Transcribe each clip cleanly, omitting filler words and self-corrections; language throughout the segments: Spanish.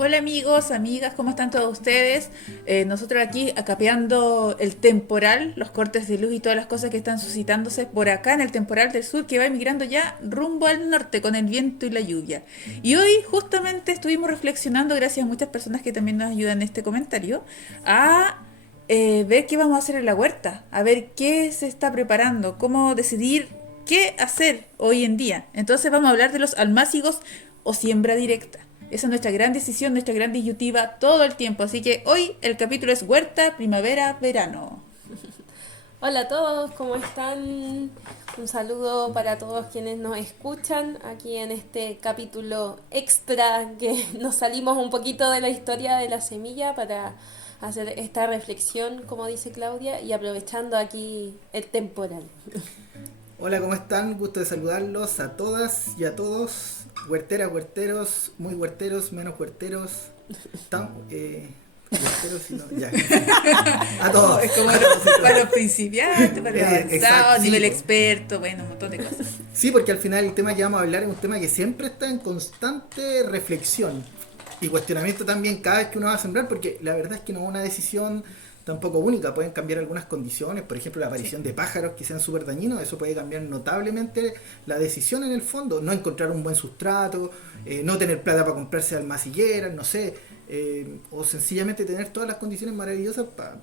Hola amigos, amigas, ¿cómo están todos ustedes? Nosotros aquí acapeando el temporal, los cortes de luz y todas las cosas que están suscitándose por acá en el temporal del sur que va emigrando ya rumbo al norte con el viento y la lluvia. Y hoy justamente estuvimos reflexionando, gracias a muchas personas que también nos ayudan en este comentario, a ver qué vamos a hacer en la huerta, a ver qué se está preparando, cómo decidir qué hacer hoy en día. Entonces vamos a hablar de los almácigos o siembra directa. Esa es nuestra gran decisión, nuestra gran disyuntiva todo el tiempo. Así que hoy el capítulo es huerta, primavera, verano. Hola a todos, ¿cómo están? Un saludo para todos quienes nos escuchan aquí en este capítulo extra que nos salimos un poquito de la historia de la semilla para hacer esta reflexión, como dice Claudia, y aprovechando aquí el temporal. Hola, ¿cómo están? Gusto de saludarlos a todas y a todos. Huerteras, huerteros, muy huerteros, menos huerteros. Tan, huerteros y no, ya. A todos. Es como para los principiantes, para los avanzados, Exacto, nivel sí. experto, bueno, un montón de cosas. Sí, porque al final el tema que vamos a hablar es un tema que siempre está en constante reflexión y cuestionamiento también cada vez que uno va a sembrar, porque la verdad es que no es una decisión tampoco única, pueden cambiar algunas condiciones, por ejemplo la aparición de pájaros que sean súper dañinos, eso puede cambiar notablemente la decisión en el fondo, no encontrar un buen sustrato, no tener plata para comprarse almacilleras, no sé, o sencillamente tener todas las condiciones maravillosas para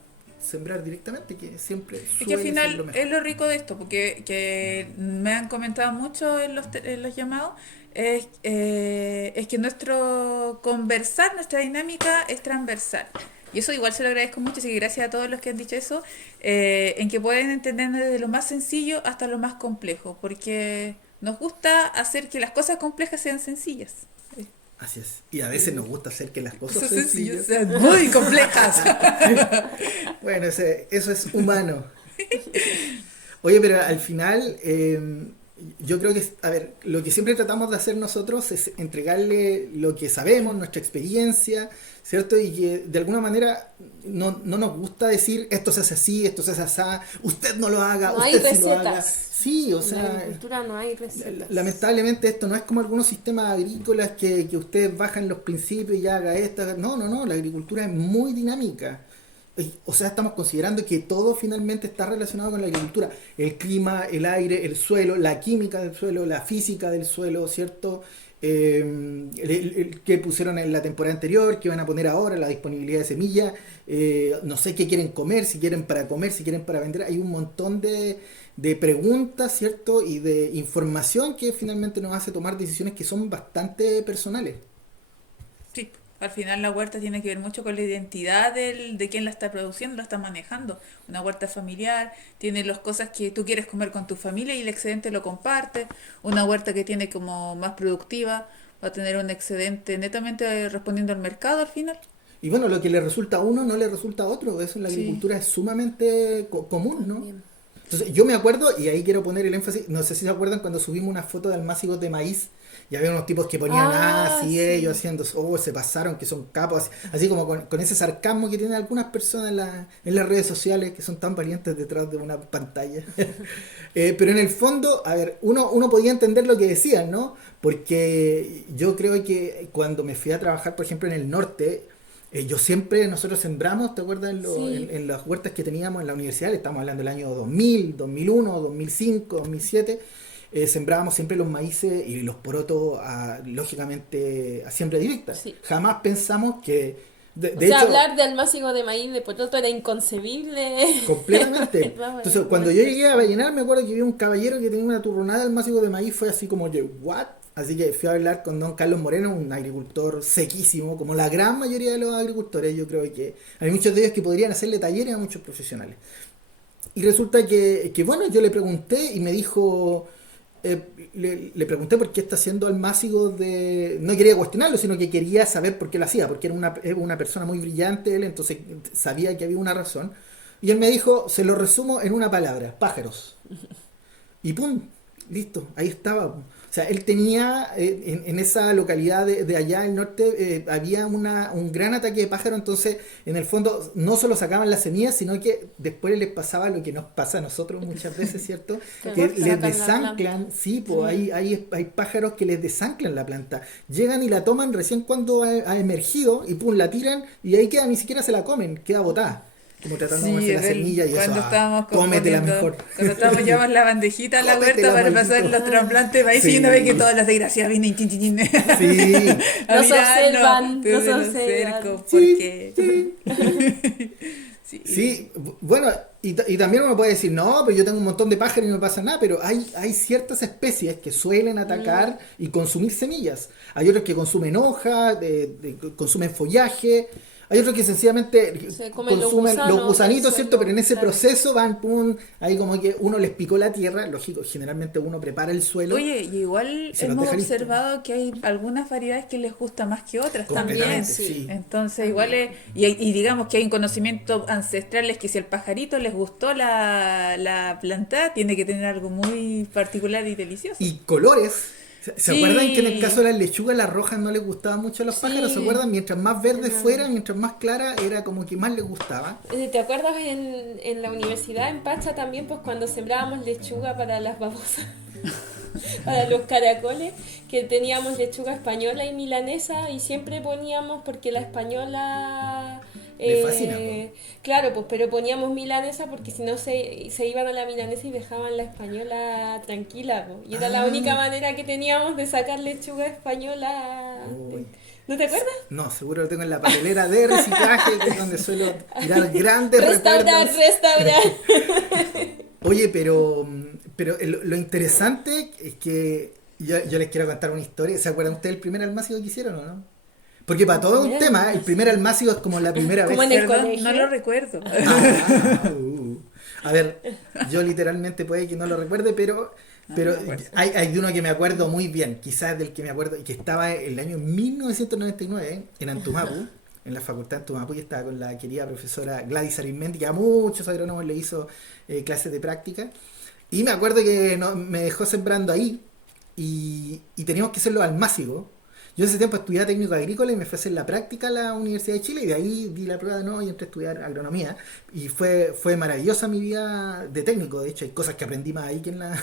sembrar directamente, que siempre Es que al suele ser lo final mejor. es lo rico de esto, porque que me han comentado mucho en los llamados, es que nuestro conversar, nuestra dinámica es transversal. Y eso igual se lo agradezco mucho, así que gracias a todos los que han dicho eso, en que pueden entender desde lo más sencillo hasta lo más complejo, porque nos gusta hacer que las cosas complejas sean sencillas. Así es. Y a veces nos gusta hacer que las cosas Cosas sencillas sencillas. sean muy complejas. Bueno, eso es humano. Oye, pero al final, yo creo que, a ver, lo que siempre tratamos de hacer nosotros es entregarle lo que sabemos, nuestra experiencia, ¿cierto? Y que de alguna manera no nos gusta decir esto se hace así, esto se hace así, usted no lo haga, No hay usted sí lo haga. recetas. Sí, o En la sea, agricultura no hay recetas. lamentablemente esto no es como algunos sistemas agrícolas que ustedes bajan los principios y ya haga esto. No, no, no, la agricultura es muy dinámica. O sea, estamos considerando que todo finalmente está relacionado con la agricultura. El clima, el aire, el suelo, la química del suelo, la física del suelo, ¿cierto? Que pusieron en la temporada anterior, que van a poner ahora, la disponibilidad de semillas, no sé qué quieren comer, si quieren para comer, si quieren para vender. Hay un montón de preguntas, ¿cierto? Y de información que finalmente nos hace tomar decisiones que son bastante personales. Sí, al final la huerta tiene que ver mucho con la identidad de quien la está produciendo, la está manejando. Una huerta familiar tiene las cosas que tú quieres comer con tu familia y el excedente lo compartes. Una huerta que tiene como más productiva va a tener un excedente netamente respondiendo al mercado al final. Y bueno, lo que le resulta a uno no le resulta a otro. Eso en la Sí. agricultura es sumamente común, ¿no? También. Entonces, yo me acuerdo, y ahí quiero poner el énfasis, no sé si se acuerdan cuando subimos una foto de almácigos de maíz, y había unos tipos que ponían, Ah, así ellos sí. haciendo, oh, se pasaron, que son capos, así como con ese sarcasmo que tienen algunas personas en las redes sociales, que son tan valientes detrás de una pantalla. Pero en el fondo, a ver, uno podía entender lo que decían, ¿no? Porque yo creo que cuando me fui a trabajar, por ejemplo, en el norte, yo siempre, nosotros sembramos, ¿te acuerdas? Sí. En las huertas que teníamos en la universidad, estamos hablando del año 2000, 2001, 2005, 2007, sembrábamos siempre los maíces y los porotos, lógicamente, a siembra directa. Sí. Jamás pensamos que, O de sea, hecho, hablar de almácigo de maíz de potroto era inconcebible. completamente. Vamos, Entonces, cuando yo llegué a Vallenar, me acuerdo que había un caballero que tenía una turronada del másico de maíz, fue así como yo, ¿what? Así que fui a hablar con don Carlos Moreno, un agricultor sequísimo, como la gran mayoría de los agricultores. Yo creo que hay muchos de ellos que podrían hacerle talleres a muchos profesionales. Y resulta bueno, yo le pregunté y me dijo, le pregunté por qué está haciendo almácigo de... No quería cuestionarlo, sino que quería saber por qué lo hacía, porque era una persona muy brillante él, entonces sabía que había una razón. Y él me dijo, se lo resumo en una palabra, pájaros. Y pum, listo, ahí estaba. O sea, él tenía, en esa localidad de allá del norte, había un gran ataque de pájaros, entonces, en el fondo, no solo sacaban las semillas, sino que después les pasaba lo que nos pasa a nosotros muchas veces, ¿cierto? Que les desanclan, sí, pues hay pájaros que les desanclan la planta. Llegan y la toman recién cuando ha emergido, y pum, la tiran, y ahí queda, ni siquiera se la comen, queda botada. Como tratando de comerse la semilla y cuando eso, estábamos cómetela mejor. Cuando estábamos llevamos la bandejita a la Cómetela, huerta para pasar maldito. los trasplantes de maíz y uno ve que todas las desgracias vienen chin, chin, chin, Sí, a Nos mirarnos observan, desde nos los observan. cercos, sí, porque... sí. Sí. Sí, bueno, y también uno puede decir, no, pero yo tengo un montón de pájaros y no me pasa nada, pero hay ciertas especies que suelen atacar y consumir semillas. Hay otros que consumen hojas, consumen follaje. Hay otros que sencillamente Se comen consumen los los gusanos gusanitos, del ¿cierto? suelo, Pero en ese claro. proceso van, pum, ahí como que uno les picó la tierra, lógico, generalmente uno prepara el suelo. Oye, y igual Se los hemos deja listo. observado que hay algunas variedades que les gusta más que otras también. Completamente, sí. sí. Entonces, igual y digamos que hay un conocimiento ancestral, es que si al pajarito les gustó la planta, tiene que tener algo muy particular y delicioso. Y colores. ¿Se Sí. acuerdan que en el caso de las lechugas, las rojas no les gustaban mucho a los Sí. pájaros? ¿Se acuerdan? Mientras más verde Ajá. fuera, mientras más clara, era como que más les gustaba. ¿Te acuerdas en la universidad en Pacha también, pues cuando sembrábamos lechuga para las babosas, para los caracoles, que teníamos lechuga española y milanesa y siempre poníamos, porque la española... Me fascina, po. Claro, pues, pero poníamos milanesa porque si no se iban a la milanesa y dejaban la española tranquila, pues. Y era la única manera que teníamos de sacar lechuga española. Uy. ¿No te acuerdas? No, seguro lo tengo en la papelera de reciclaje, que es donde suelo tirar grandes Restaurar, recuerdos. restaurar. Oye, pero lo interesante es que yo les quiero contar una historia. ¿Se acuerdan ustedes del primer almácigo que hicieron o no? Porque para todo un Primer tema, el almácigo. primer almácigo es como la primera vez. Como en el Perdón, colegio. no lo recuerdo. A ver, yo literalmente puede que no lo recuerde, pero No me acuerdo. hay de uno que me acuerdo muy bien, quizás del que me acuerdo, y que estaba en el año 1999 en Antumapu, en la facultad de Antumapu, y estaba con la querida profesora Gladys Arismendi, que a muchos agrónomos le hizo clases de práctica, y me acuerdo que me dejó sembrando ahí, y teníamos que hacerlo al másico. Yo en ese tiempo estudiaba técnico agrícola y me fui a hacer la práctica a la Universidad de Chile y de ahí di la prueba de nuevo y entré a estudiar agronomía. Y fue maravillosa mi vida de técnico. De hecho, hay cosas que aprendí más ahí que en la...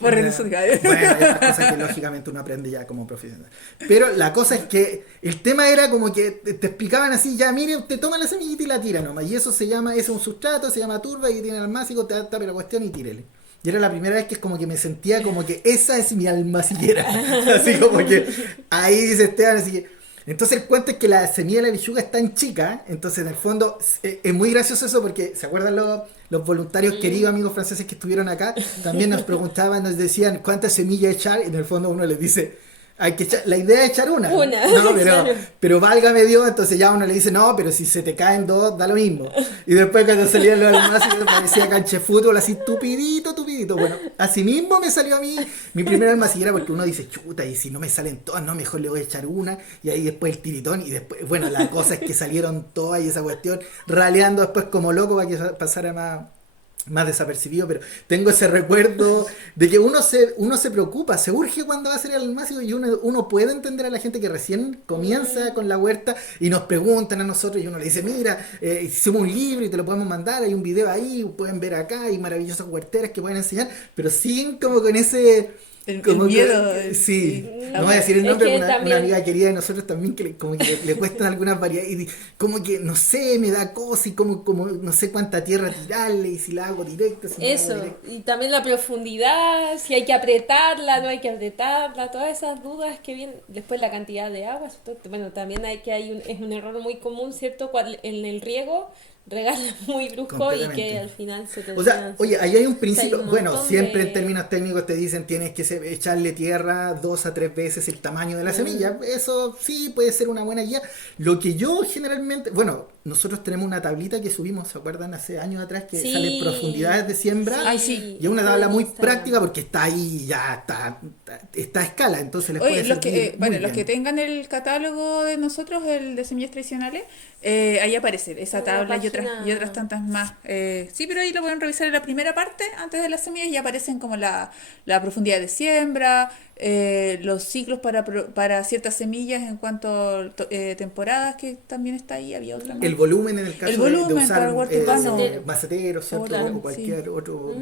Por en redes la- sociales. Bueno, hay otras cosas que lógicamente uno aprende ya como profesional. Pero la cosa es que el tema era como que te explicaban así, ya mire, usted toma la semillita y la tira nomás. Y eso se llama, ese es un sustrato, se llama turba y tiene el almácigo, te tape la cuestión y tírele. Y era la primera vez que es como que me sentía como que esa es mi alma siquiera. Así como que ahí dice Esteban, así que... Entonces el cuento es que la semilla de la lechuga es tan chica, entonces en el fondo es muy gracioso eso porque, ¿se acuerdan los voluntarios queridos amigos franceses que estuvieron acá? También nos preguntaban, nos decían cuántas semillas echar y en el fondo uno les dice... Hay que echar, la idea es echar una. Una, No, claro. pero válgame Dios, entonces ya uno le dice, no, pero si se te caen dos, da lo mismo. Y después cuando salían los almacenes parecía cancha de fútbol, así tupidito. Bueno, así mismo me salió a mí mi primera almacenera porque uno dice, chuta, y si no me salen todas, no, mejor le voy a echar una. Y ahí después el tiritón y después, bueno, la cosa es que salieron todas y esa cuestión, raleando después como loco para que pasara más desapercibido, pero tengo ese recuerdo de que uno se preocupa, se urge cuando va a ser el almácigo y uno puede entender a la gente que recién comienza con la huerta y nos preguntan a nosotros y uno le dice, mira, hicimos un libro y te lo podemos mandar, hay un video ahí, pueden ver acá, hay maravillosas huerteras que pueden enseñar, pero siguen como con ese... El como que- miedo. sí, sí. no voy a decir el Es nombre, que una también- amiga querida de nosotros también que como que le cuestan algunas variedades y como que no sé, me da cosa y como no sé cuánta tierra tirarle y si la hago directa, si no la hago Eso, directa. y también la profundidad, si hay que apretarla, no hay que apretarla, todas esas dudas que vienen. Después la cantidad de agua, bueno, también es un error muy común, ¿cierto? En el riego, regarla muy brusco y Completamente. que al final se te O sea, oye, ahí hay un principio, un bueno, montón siempre de- en términos técnicos te dicen tienes que echarle tierra 2 a 3 veces el tamaño de la semilla, eso sí puede ser una buena guía. Lo que yo generalmente, bueno, nosotros tenemos una tablita que subimos, ¿se acuerdan? Hace años atrás que Sí. sale profundidades de siembra. Ay, sí. Y es una tabla muy Instagram. práctica porque está ahí, ya está a escala, entonces les Oye, puede los que, servir muy los que bien. tengan el catálogo de nosotros, el de semillas tradicionales, ahí aparece esa En la tabla. Yo página. página. y otras tantas más. Sí, pero ahí lo pueden revisar en la primera parte, antes de las semillas, y aparecen como la profundidad de siembra, los ciclos para ciertas semillas en cuanto a temporadas, que también está ahí, había otra más. El volumen en el caso El de volumen usar para el huerto urbano. maceteros, ¿cierto? Claro, O cualquier otro,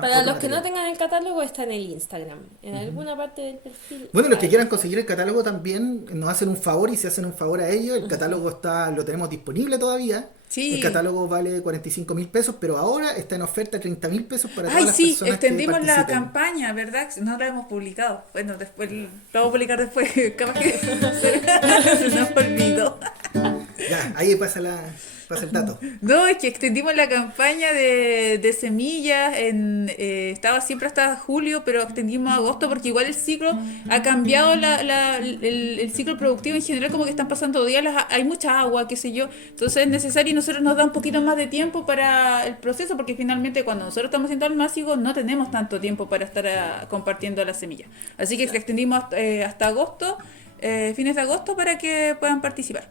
Para otro los que no material. tengan el catálogo, está en el Instagram. En alguna parte del perfil. Bueno, los que Ahí. quieran conseguir el catálogo también nos hacen un favor y se hacen un favor a ellos. El catálogo lo tenemos disponible todavía. Sí. El catálogo vale 45.000 pesos, pero ahora está en oferta 30.000 pesos para todas Ay, las sí, personas que extendimos la participen. campaña, ¿verdad? No la hemos publicado. Bueno, después lo vamos a publicar después. Capaz que se nos olvidó. Ya, ahí pasa el dato. No, es que extendimos la campaña de semillas. Estaba siempre hasta julio, pero extendimos a agosto porque igual el ciclo ha cambiado el ciclo productivo en general, como que están pasando días, hay mucha agua, qué sé yo. Entonces es necesario y nosotros nos da un poquito más de tiempo para el proceso porque finalmente cuando nosotros estamos haciendo almácigos no tenemos tanto tiempo para estar compartiendo las semillas. Así que extendimos hasta agosto, fines de agosto, para que puedan participar.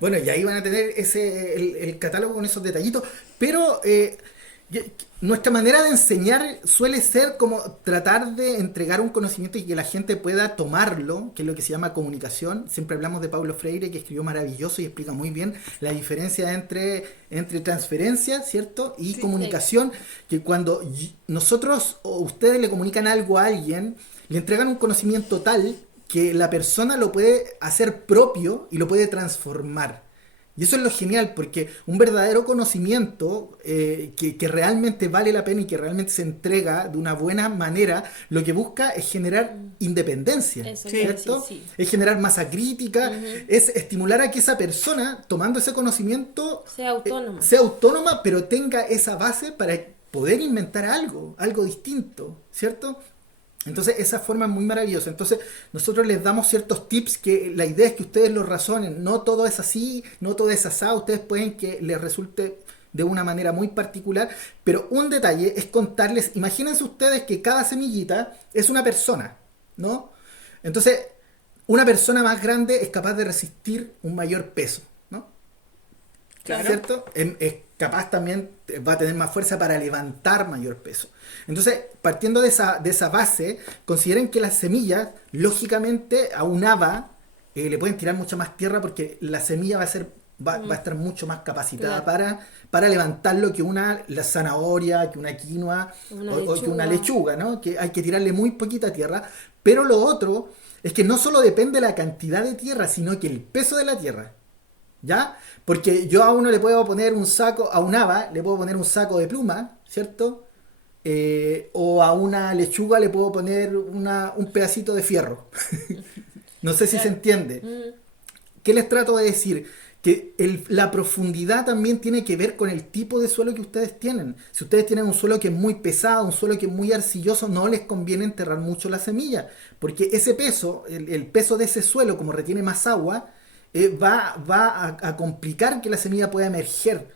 Bueno, y ahí van a tener el catálogo con esos detallitos, pero nuestra manera de enseñar suele ser como tratar de entregar un conocimiento y que la gente pueda tomarlo, que es lo que se llama comunicación. Siempre hablamos de Paulo Freire, que escribió maravilloso y explica muy bien la diferencia entre transferencia, ¿cierto? Y Sí, comunicación, que cuando nosotros o ustedes le comunican algo a alguien, le entregan un conocimiento tal que la persona lo puede hacer propio y lo puede transformar. Y eso es lo genial, porque un verdadero conocimiento que realmente vale la pena y que realmente se entrega de una buena manera, lo que busca es generar independencia, Eso, ¿cierto? sí. Es generar masa crítica, es estimular a que esa persona, tomando ese conocimiento, Sea autónoma. sea autónoma, pero tenga esa base para poder inventar algo distinto, ¿cierto? Entonces esa forma es muy maravillosa. Entonces nosotros les damos ciertos tips que la idea es que ustedes lo razonen. No todo es así, no todo es asado. Ustedes pueden que les resulte de una manera muy particular. Pero un detalle es contarles, imagínense ustedes que cada semillita es una persona, ¿no? Entonces una persona más grande es capaz de resistir un mayor peso, ¿no? Claro. ¿Cierto? Es capaz también, va a tener más fuerza para levantar mayor peso. Entonces, partiendo de esa base, consideren que las semillas, lógicamente, a un haba le pueden tirar mucha más tierra porque la semilla va a estar mucho más capacitada Claro. para levantarlo que la zanahoria, que una quinoa o que una lechuga, ¿no? Que hay que tirarle muy poquita tierra. Pero lo otro es que no solo depende la cantidad de tierra, sino que el peso de la tierra. ¿Ya? Porque yo a uno le puedo poner un saco, a un haba le puedo poner un saco de pluma, ¿cierto? O a una lechuga le puedo poner un pedacito de fierro. No sé si se Claro. entiende. ¿Qué les trato de decir? Que la profundidad también tiene que ver con el tipo de suelo que ustedes tienen. Si ustedes tienen un suelo que es muy pesado, un suelo que es muy arcilloso, no les conviene enterrar mucho la semilla, porque ese peso, el peso de ese suelo, como retiene más agua, va a complicar que la semilla pueda emerger.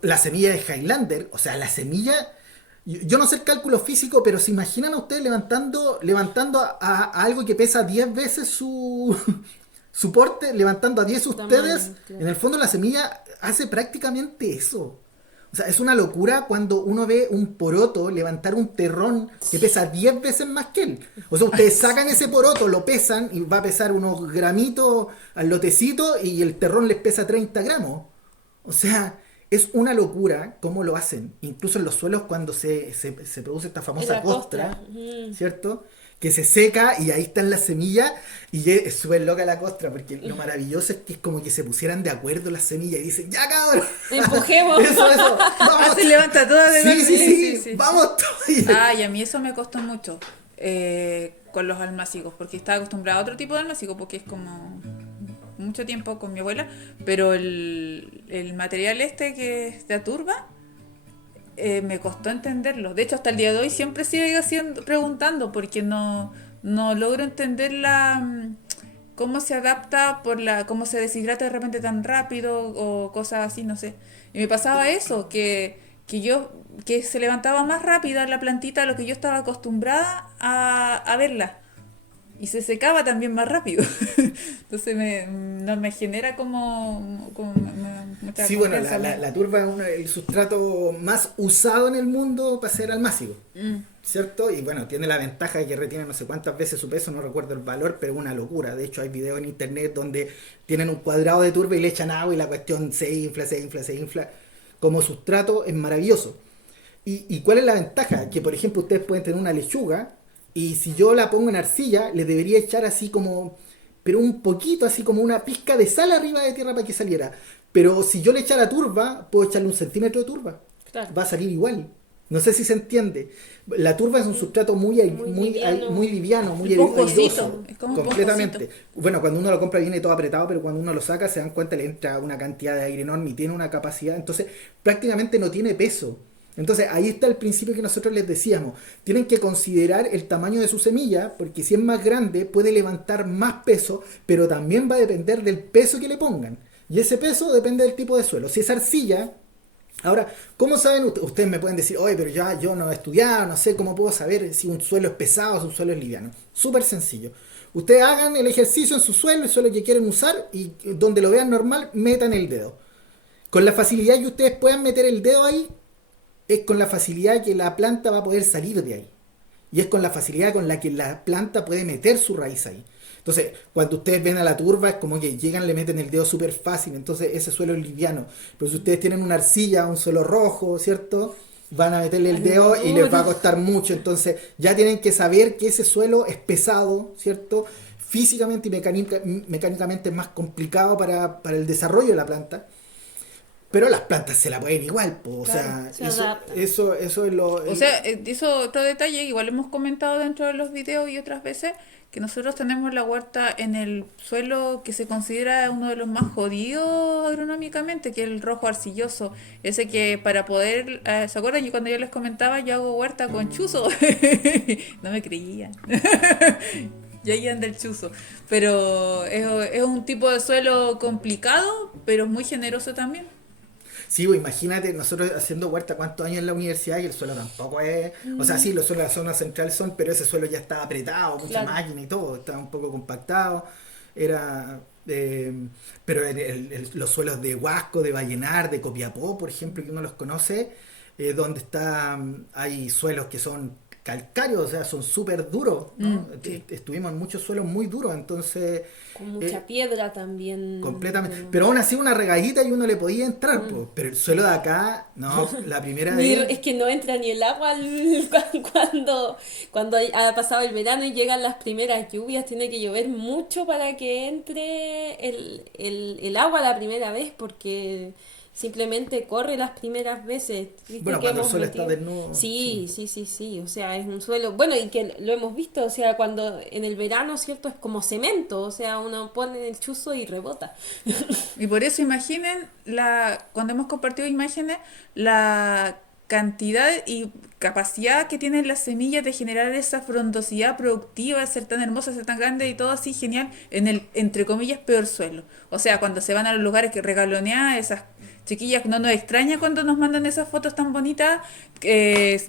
La semilla de Highlander, o sea, la semilla... Yo no sé el cálculo físico, pero se imaginan a ustedes levantando a algo que pesa 10 veces su porte, levantando a 10 ustedes. Tamaño, claro. En el fondo la semilla hace prácticamente eso. O sea, es una locura cuando uno ve un poroto levantar un terrón que pesa 10 veces más que él. O sea, ustedes sacan ese poroto, lo pesan y va a pesar unos gramitos al lotecito y el terrón les pesa 30 gramos. O sea, es una locura cómo lo hacen. Incluso en los suelos cuando se produce esta En famosa la costra, costra. ¿cierto? Que se seca y ahí están las semillas y es súper loca la costra porque lo maravilloso es que es como que se pusieran de acuerdo las semillas y dicen, ya cabrón, Empujemos. eso, vamos. Se levanta toda de Sí, vamos todos. Ay, a mí eso me costó mucho con los almácigos, porque estaba acostumbrada a otro tipo de almácigo, porque es como mucho tiempo con mi abuela, pero el material este que es de aturba, me costó entenderlo. De hecho, hasta el día de hoy siempre sigo preguntando, porque no logro entender cómo se adapta cómo se deshidrata de repente tan rápido o cosas así, no sé. Y me pasaba eso, que se levantaba más rápida la plantita de lo que yo estaba acostumbrada a verla. y se secaba también más rápido. Entonces no me genera como mucha Sí, bueno, confianza. la turba es el sustrato más usado en el mundo para hacer almácigo, Mm. ¿cierto? Y bueno, tiene la ventaja de que retiene no sé cuántas veces su peso, no recuerdo el valor, pero es una locura. De hecho, hay videos en internet donde tienen un cuadrado de turba y le echan agua y la cuestión se infla, se infla, se infla. Como sustrato es maravilloso. ¿Y cuál es la ventaja? Que por ejemplo ustedes pueden tener una lechuga y si yo la pongo en arcilla, le debería echar así como, pero un poquito, así como una pizca de sal arriba de tierra para que saliera. Pero si yo le echara turba, puedo echarle 1 centímetro de turba. Claro. Va a salir igual. No sé si se entiende. La turba es un sustrato muy liviano, muy Esponjosito, airoso, es como completamente. Bueno, cuando uno lo compra viene todo apretado, pero cuando uno lo saca se dan cuenta le entra una cantidad de aire enorme y tiene una capacidad, entonces prácticamente no tiene peso. Entonces ahí está el principio que nosotros les decíamos. Tienen que considerar el tamaño de su semilla, porque si es más grande puede levantar más peso, pero también va a depender del peso que le pongan. Y ese peso depende del tipo de suelo. Si es arcilla, ahora, ¿cómo saben ustedes? Me pueden decir, oye, pero ya yo no he estudiado, no sé cómo puedo saber si un suelo es pesado o si un suelo es liviano. Súper sencillo. Ustedes hagan el ejercicio en su suelo, el suelo que quieren usar, y donde lo vean normal, metan el dedo. Con la facilidad que ustedes puedan meter el dedo ahí, es con la facilidad que la planta va a poder salir de ahí. Y es con la facilidad con la que la planta puede meter su raíz ahí. Entonces, cuando ustedes ven a la turba, es como que llegan, le meten el dedo súper fácil. Entonces, ese suelo es liviano. Pero si ustedes tienen una arcilla, un suelo rojo, ¿cierto? Van a meterle el dedo y les va a costar mucho. Entonces, ya tienen que saber que ese suelo es pesado, ¿cierto? Físicamente y mecánicamente es más complicado para el desarrollo de la planta. Pero las plantas se la pueden igual, po. O Claro, sea, se adaptan. eso es lo... O sea, eso otro detalle, igual hemos comentado dentro de los videos y otras veces, que nosotros tenemos la huerta en el suelo que se considera uno de los más jodidos agronómicamente, que es el rojo arcilloso. Ese que para poder, ¿se acuerdan? Y cuando yo les comentaba, yo hago huerta con chuzo. No me creían. Y ahí anda el chuzo. Pero es un tipo de suelo complicado, pero es muy generoso también. Sí, pues imagínate, nosotros haciendo huerta cuántos años en la universidad y el suelo tampoco es... O sea, sí, los suelos de la zona central son, pero ese suelo ya estaba apretado, mucha Claro. máquina y todo, estaba un poco compactado. Era... pero en los suelos de Huasco, de Vallenar, de Copiapó, por ejemplo, que uno los conoce, donde hay suelos que son calcáreos, o sea, son súper duros, ¿no? Sí. Estuvimos en muchos suelos muy duros, entonces... Con mucha eh, piedra también. completamente. Pero aún así una regadita y uno le podía entrar, Mm. po. Pero el suelo de acá, no, la primera Es vez... que no entra ni el agua cuando ha pasado el verano y llegan las primeras lluvias, tiene que llover mucho para que entre el agua la primera vez, porque simplemente corre las primeras veces. ¿Viste Bueno, que cuando el hemos suelo está metido? desnudo, Sí, sí. sí, sí, sí, o sea, es un suelo, bueno, y que lo hemos visto, o sea, cuando en el verano, ¿cierto? Es como cemento, o sea, uno pone el chuzo y rebota. Y por eso imaginen cuando hemos compartido imágenes, la cantidad y capacidad que tienen las semillas de generar esa frondosidad productiva, de ser tan hermosa, ser tan grande y todo así genial en el, entre comillas, peor suelo. O sea, cuando se van a los lugares que regalonean, esas chiquillas no nos extraña cuando nos mandan esas fotos tan bonitas,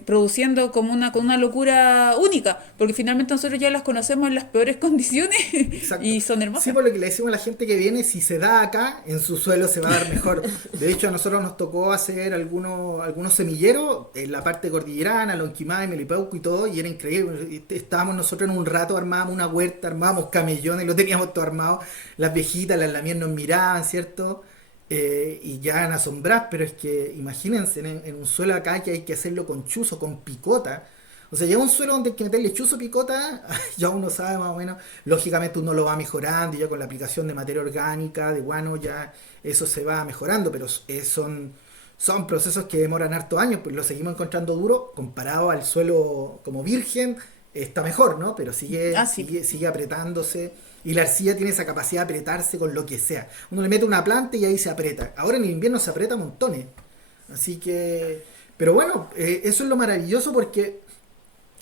produciendo como con una locura única, porque finalmente nosotros ya las conocemos en las peores condiciones Exacto. y son Sí, hermosas. por lo que le decimos a la gente que viene, si se da acá, en su suelo se va a dar mejor. De hecho, a nosotros nos tocó hacer algunos semilleros en la parte cordillerana, Lonquimay, Melipeuco y todo, y era increíble. Estábamos nosotros en un rato, armábamos una huerta, armábamos camellones, lo teníamos todo armado. Las viejitas, las lamías nos miraban, ¿cierto? Y ya eran asombradas, pero es que imagínense en un suelo acá que hay que hacerlo con chuzo, con picota. O sea, llega un suelo donde hay que meterle chuzo, picota, ya uno sabe más o menos. Lógicamente uno lo va mejorando y ya con la aplicación de materia orgánica, de guano, ya eso se va mejorando, pero son procesos que demoran hartos años, pues lo seguimos encontrando duro, comparado al suelo como virgen, está mejor, ¿no? Pero sigue, Ah, sí. sigue, sigue apretándose. Y la arcilla tiene esa capacidad de apretarse con lo que sea. Uno le mete una planta y ahí se aprieta. Ahora en el invierno se aprieta montones. Así que... Pero bueno, eso es lo maravilloso porque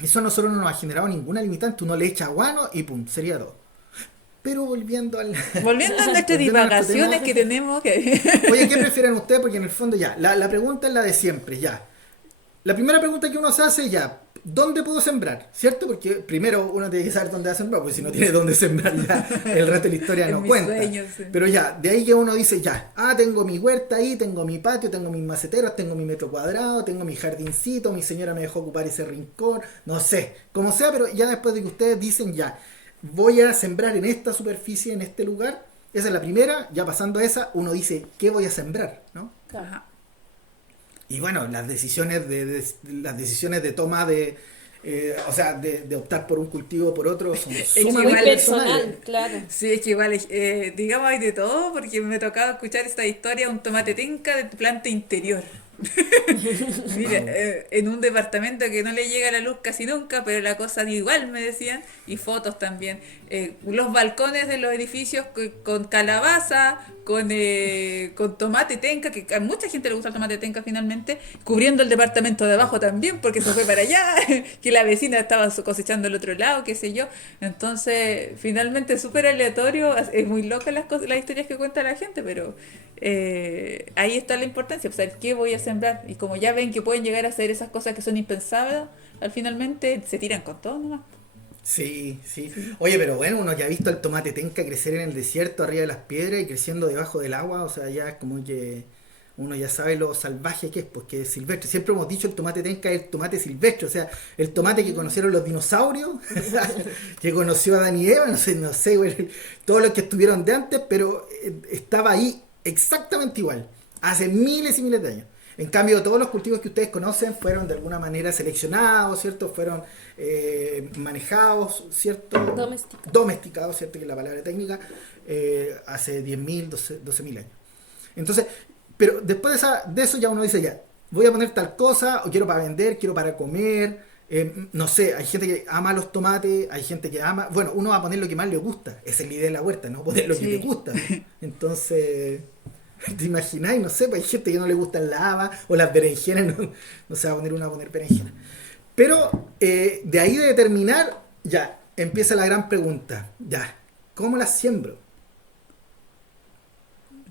eso a nosotros no nos ha generado ninguna limitante. Uno le echa guano y pum, sería todo. Pero volviendo al... Volviendo a nuestras volviendo a nuestro divagaciones tema. que tenemos que... Oye, ¿qué prefieren ustedes? Porque en el fondo ya, la pregunta es la de siempre, ya. La primera pregunta que uno se hace, ya, ¿dónde puedo sembrar? ¿Cierto? Porque primero uno tiene que saber dónde va a sembrar, porque si no tiene dónde sembrar ya el resto de la historia En no mis cuenta. sueños, sí. Pero ya, de ahí que uno dice, ya, tengo mi huerta ahí, tengo mi patio, tengo mis maceteros, tengo mi metro cuadrado, tengo mi jardincito, mi señora me dejó ocupar ese rincón, no sé, como sea, pero ya después de que ustedes dicen, ya, voy a sembrar en esta superficie, en este lugar, esa es la primera, ya pasando a esa, uno dice, ¿qué voy a sembrar? ¿No? Ajá. Y bueno, las decisiones de toma o sea, de optar por un cultivo o por otro son que Muy sumamente igual- personales. personal, claro. Sí, es que igual, digamos, hay de todo, porque me tocaba escuchar esta historia, un tomate tenca de planta interior. Mira, Wow. en un departamento que no le llega la luz casi nunca, pero la cosa igual me decían, y fotos también. Los balcones de los edificios con calabaza, con tomate tenca, que a mucha gente le gusta el tomate tenca finalmente, cubriendo el departamento de abajo también, porque se fue para allá, que la vecina estaba cosechando al otro lado, qué sé yo. Entonces, finalmente súper aleatorio, es muy loca las historias que cuenta la gente, pero ahí está la importancia, o sea, qué voy a sembrar. Y como ya ven que pueden llegar a hacer esas cosas que son impensables, al finalmente se tiran con todo nomás. Sí, sí. Oye, pero bueno, uno que ha visto el tomate tenca crecer en el desierto, arriba de las piedras y creciendo debajo del agua, o sea, ya es como que uno ya sabe lo salvaje que es, porque es silvestre. Siempre hemos dicho el tomate tenca es el tomate silvestre, o sea, el tomate que conocieron los dinosaurios, que conoció Adán y Eva, no sé, güey, todos los que estuvieron de antes, pero estaba ahí exactamente igual, hace miles y miles de años. En cambio, todos los cultivos que ustedes conocen fueron de alguna manera seleccionados, ¿cierto? Fueron manejados, ¿cierto? Domesticados, ¿cierto? Que es la palabra técnica, hace 10.000, 12.000 años. Entonces, pero después de eso ya uno dice, ya, voy a poner tal cosa, o quiero para vender, quiero para comer, no sé, hay gente que ama los tomates, hay gente que ama, bueno, uno va a poner lo que más le gusta, esa es la idea de la huerta, no poner lo que Sí. te gusta. Entonces, ¿te imagináis? No sé, pues hay gente que no le gustan las habas o las berenjenas, no se va a poner una a poner berenjena. Pero de ahí de determinar, ya, empieza la gran pregunta, ya, ¿cómo las siembro?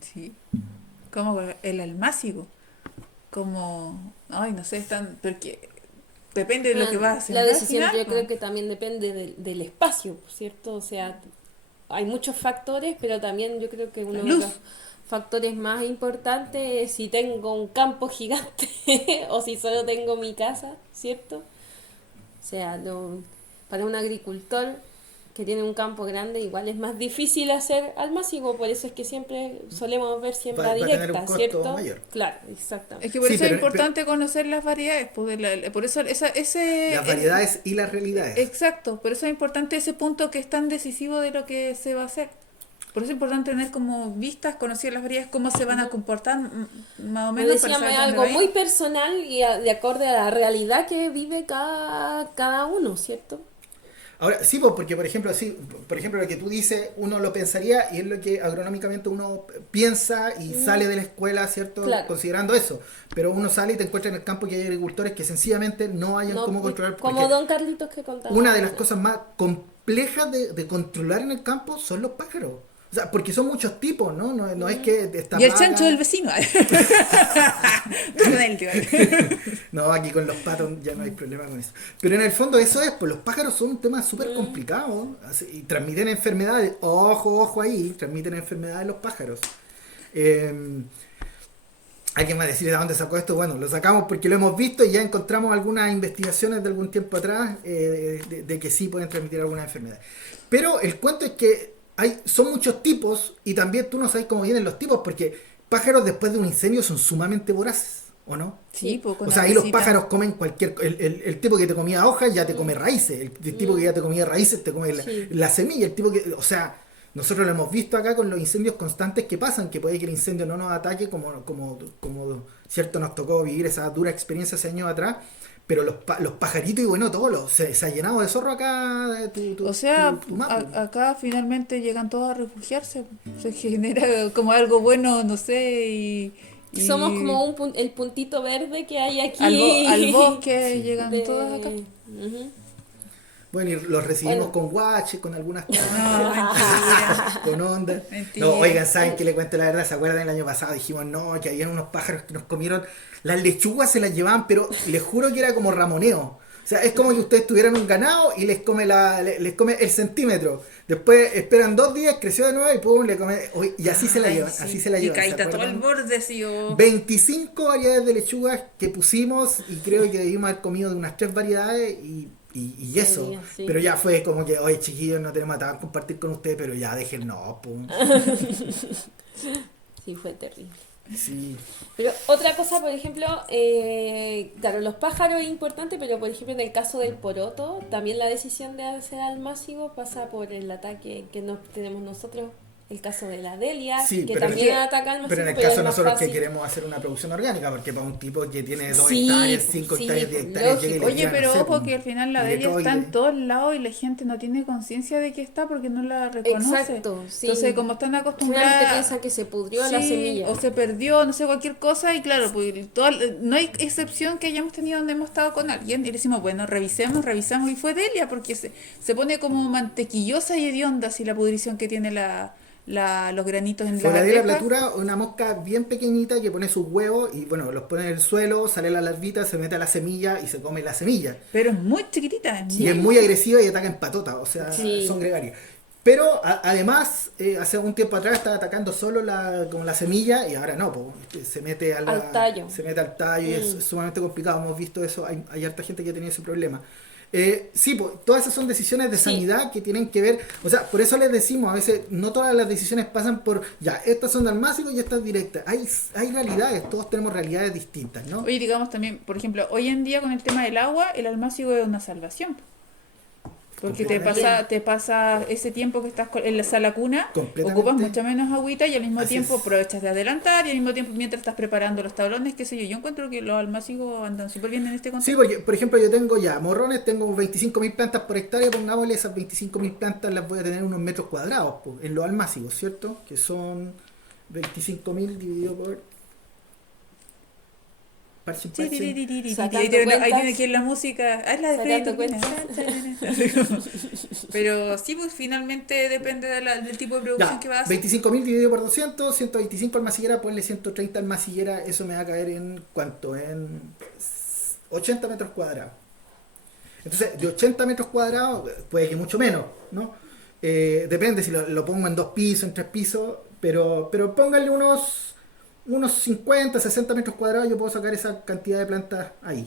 Sí. Como el almácigo, como, ay, no sé, están, porque depende de lo que vas a hacer. La decisión yo creo que también depende del espacio, ¿cierto? O sea, hay muchos factores, pero también yo creo que uno La de luz. los factores más importantes es si tengo un campo gigante o si solo tengo mi casa, ¿cierto? O sea, para un agricultor que tiene un campo grande igual es más difícil hacer almácigo, por eso es que siempre solemos ver siembra Va a tener un directa, costo ¿cierto? mayor. Claro, Es exactamente. que por Sí, eso es pero importante conocer las variedades, por eso ese... las variedades y las realidades. Exacto, por eso es importante ese punto que es tan decisivo de lo que se va a hacer. Por eso es importante tener como vistas, conocer las variedades, cómo se van a comportar más o Como menos para decíamos, saber es dónde algo va a ir. muy personal y de acorde a la realidad que vive cada uno, ¿cierto? Ahora, sí, pues, porque por ejemplo, sí, por ejemplo, lo que tú dices, uno lo pensaría y es lo que agronómicamente uno piensa y sale de la escuela, ¿cierto? Claro. Considerando eso. Pero uno sale y te encuentra en el campo que hay agricultores que sencillamente no hayan No, cómo controlar. como Porque don Carlitos que contaba. una de las cosas más complejas de controlar en el campo son los pájaros. O sea, porque son muchos tipos, ¿no? No es que esta Y el plaga- chancho del vecino. Don Elio. No, aquí con los patos ya no hay problema con eso. Pero en el fondo eso es, pues los pájaros son un tema súper complicado y transmiten enfermedades. Ojo ahí, transmiten enfermedades los pájaros. Alguien va a decir de dónde sacó esto. Bueno, lo sacamos porque lo hemos visto y ya encontramos algunas investigaciones de algún tiempo atrás de que sí pueden transmitir algunas enfermedades. Pero el cuento es que son muchos tipos y también tú no sabes cómo vienen los tipos porque pájaros después de un incendio son sumamente voraces, ¿o no? Sí, pues con O sea, la ahí los visita. pájaros comen cualquier... El tipo que te comía hojas ya te come raíces. El tipo que ya te comía raíces te come Sí. la semilla. El tipo que... O sea, nosotros lo hemos visto acá con los incendios constantes que pasan, que puede que el incendio no nos ataque como cierto nos tocó vivir esa dura experiencia hace años atrás. Pero los pajaritos y bueno, se ha llenado de zorro acá O sea, tu mapa. acá finalmente llegan todos a refugiarse. Se genera como algo bueno, no sé, y Somos como el puntito verde que hay aquí. al bosque llegan de- todos acá. Ujú. Bueno, y los recibimos Bueno. con guaches, con algunas cosas. No, mentira. Con onda. Mentira. No, oigan, ¿saben qué le cuento la verdad? ¿Se acuerdan el año pasado? Dijimos, no, que habían unos pájaros que nos comieron. Las lechugas se las llevaban, pero les juro que era como ramoneo. O sea, es como que ustedes tuvieran un ganado y les come les come el centímetro. Después esperan 2 días, creció de nuevo y pum, le come. Y así se la Ay, llevan, sí. así se la Y llevan. ¿Se caíta todo el acuerdan? borde, sí, o... 25 variedades de lechugas que pusimos y creo que debimos haber comido de unas 3 variedades y eso. Sería, sí. Pero ya fue como que, oye chiquillos, no tenemos nada que compartir con ustedes, pero ya déjennos, pum. Sí, fue terrible. Sí. Pero otra cosa, por ejemplo, claro, los pájaros es importante, pero por ejemplo en el caso del poroto, también la decisión de hacer almácigo pasa por el ataque que nos tenemos nosotros. El caso de la Delia, Sí, que pero es también que- ataca almácigo, Pero en el pero caso es de más nosotros que fácil. queremos hacer una producción orgánica, porque para un tipo que tiene 2 Sí, hectáreas, 5 sí, hectáreas, 10 lógico. hectáreas, llega y le Oye, tira, pero no sé, ojo pum, que al final la y de Delia todo y está de- en todos lados y la gente no tiene conciencia de que está porque no la reconoce. Exacto, sí. Entonces, como están Generalmente acostumbradas... piensan que se pudrió la Sí, semilla. o se perdió, no sé, cualquier cosa, y claro, pues no hay excepción que hayamos tenido donde hemos estado con alguien y le decimos, bueno, revisamos, y fue Delia, porque se pone como mantequillosa y hedionda así la pudrición que tiene los granitos en Fue las la de la arvejas. platura, una mosca bien pequeñita que pone sus huevos y bueno, los pone en el suelo, sale la larvita, se mete a la semilla y se come la semilla. Pero es muy chiquitita, Y es muy agresiva y ataca en patota, o sea, Sí. son gregarias. Pero además, hace un tiempo atrás estaba atacando solo como la semilla y ahora no, po, se mete Al tallo. Se mete al tallo y es sumamente complicado. Hemos visto eso, hay harta gente que ha tenido ese problema. Sí, pues, todas esas son decisiones de Sí. sanidad que tienen que ver, o sea, por eso les decimos, a veces no todas las decisiones pasan por, ya, estas son de almácigo y estas directas. Hay realidades, todos tenemos realidades distintas, ¿no? Oye, digamos también, por ejemplo, hoy en día con el tema del agua, el almácigo es una salvación. Porque Completamente. te pasa ese tiempo que estás en la sala cuna, Completamente. ocupas mucha menos agüita y al mismo Así tiempo es. aprovechas de adelantar y al mismo tiempo mientras estás preparando los tablones, qué sé yo. Yo encuentro que los almácigos andan súper bien en este Sí, concepto. porque, por ejemplo, yo tengo ya morrones, tengo 25.000 plantas por hectárea, pongámosle esas 25.000 plantas las voy a tener unos metros cuadrados, pues, en los almácigos, ¿cierto? Que son 25.000 dividido por... Parchen, Sí, parchen. Sacando ahí tiene cuentas. que ir la música. Ah, es la de Sacando Freddy Turbina. Pero sí, pues finalmente depende del tipo de producción Ya, que vas a hacer. 25.000 dividido por 200, 125 almaciguera, ponle 130 almaciguera, eso me va a caer en ¿cuánto? En 80 metros cuadrados. Entonces, de 80 metros cuadrados, puede que mucho menos, ¿no? Depende si lo pongo en 2 pisos, en 3 pisos, pero pónganle unos 50, 60 metros cuadrados, yo puedo sacar esa cantidad de plantas ahí.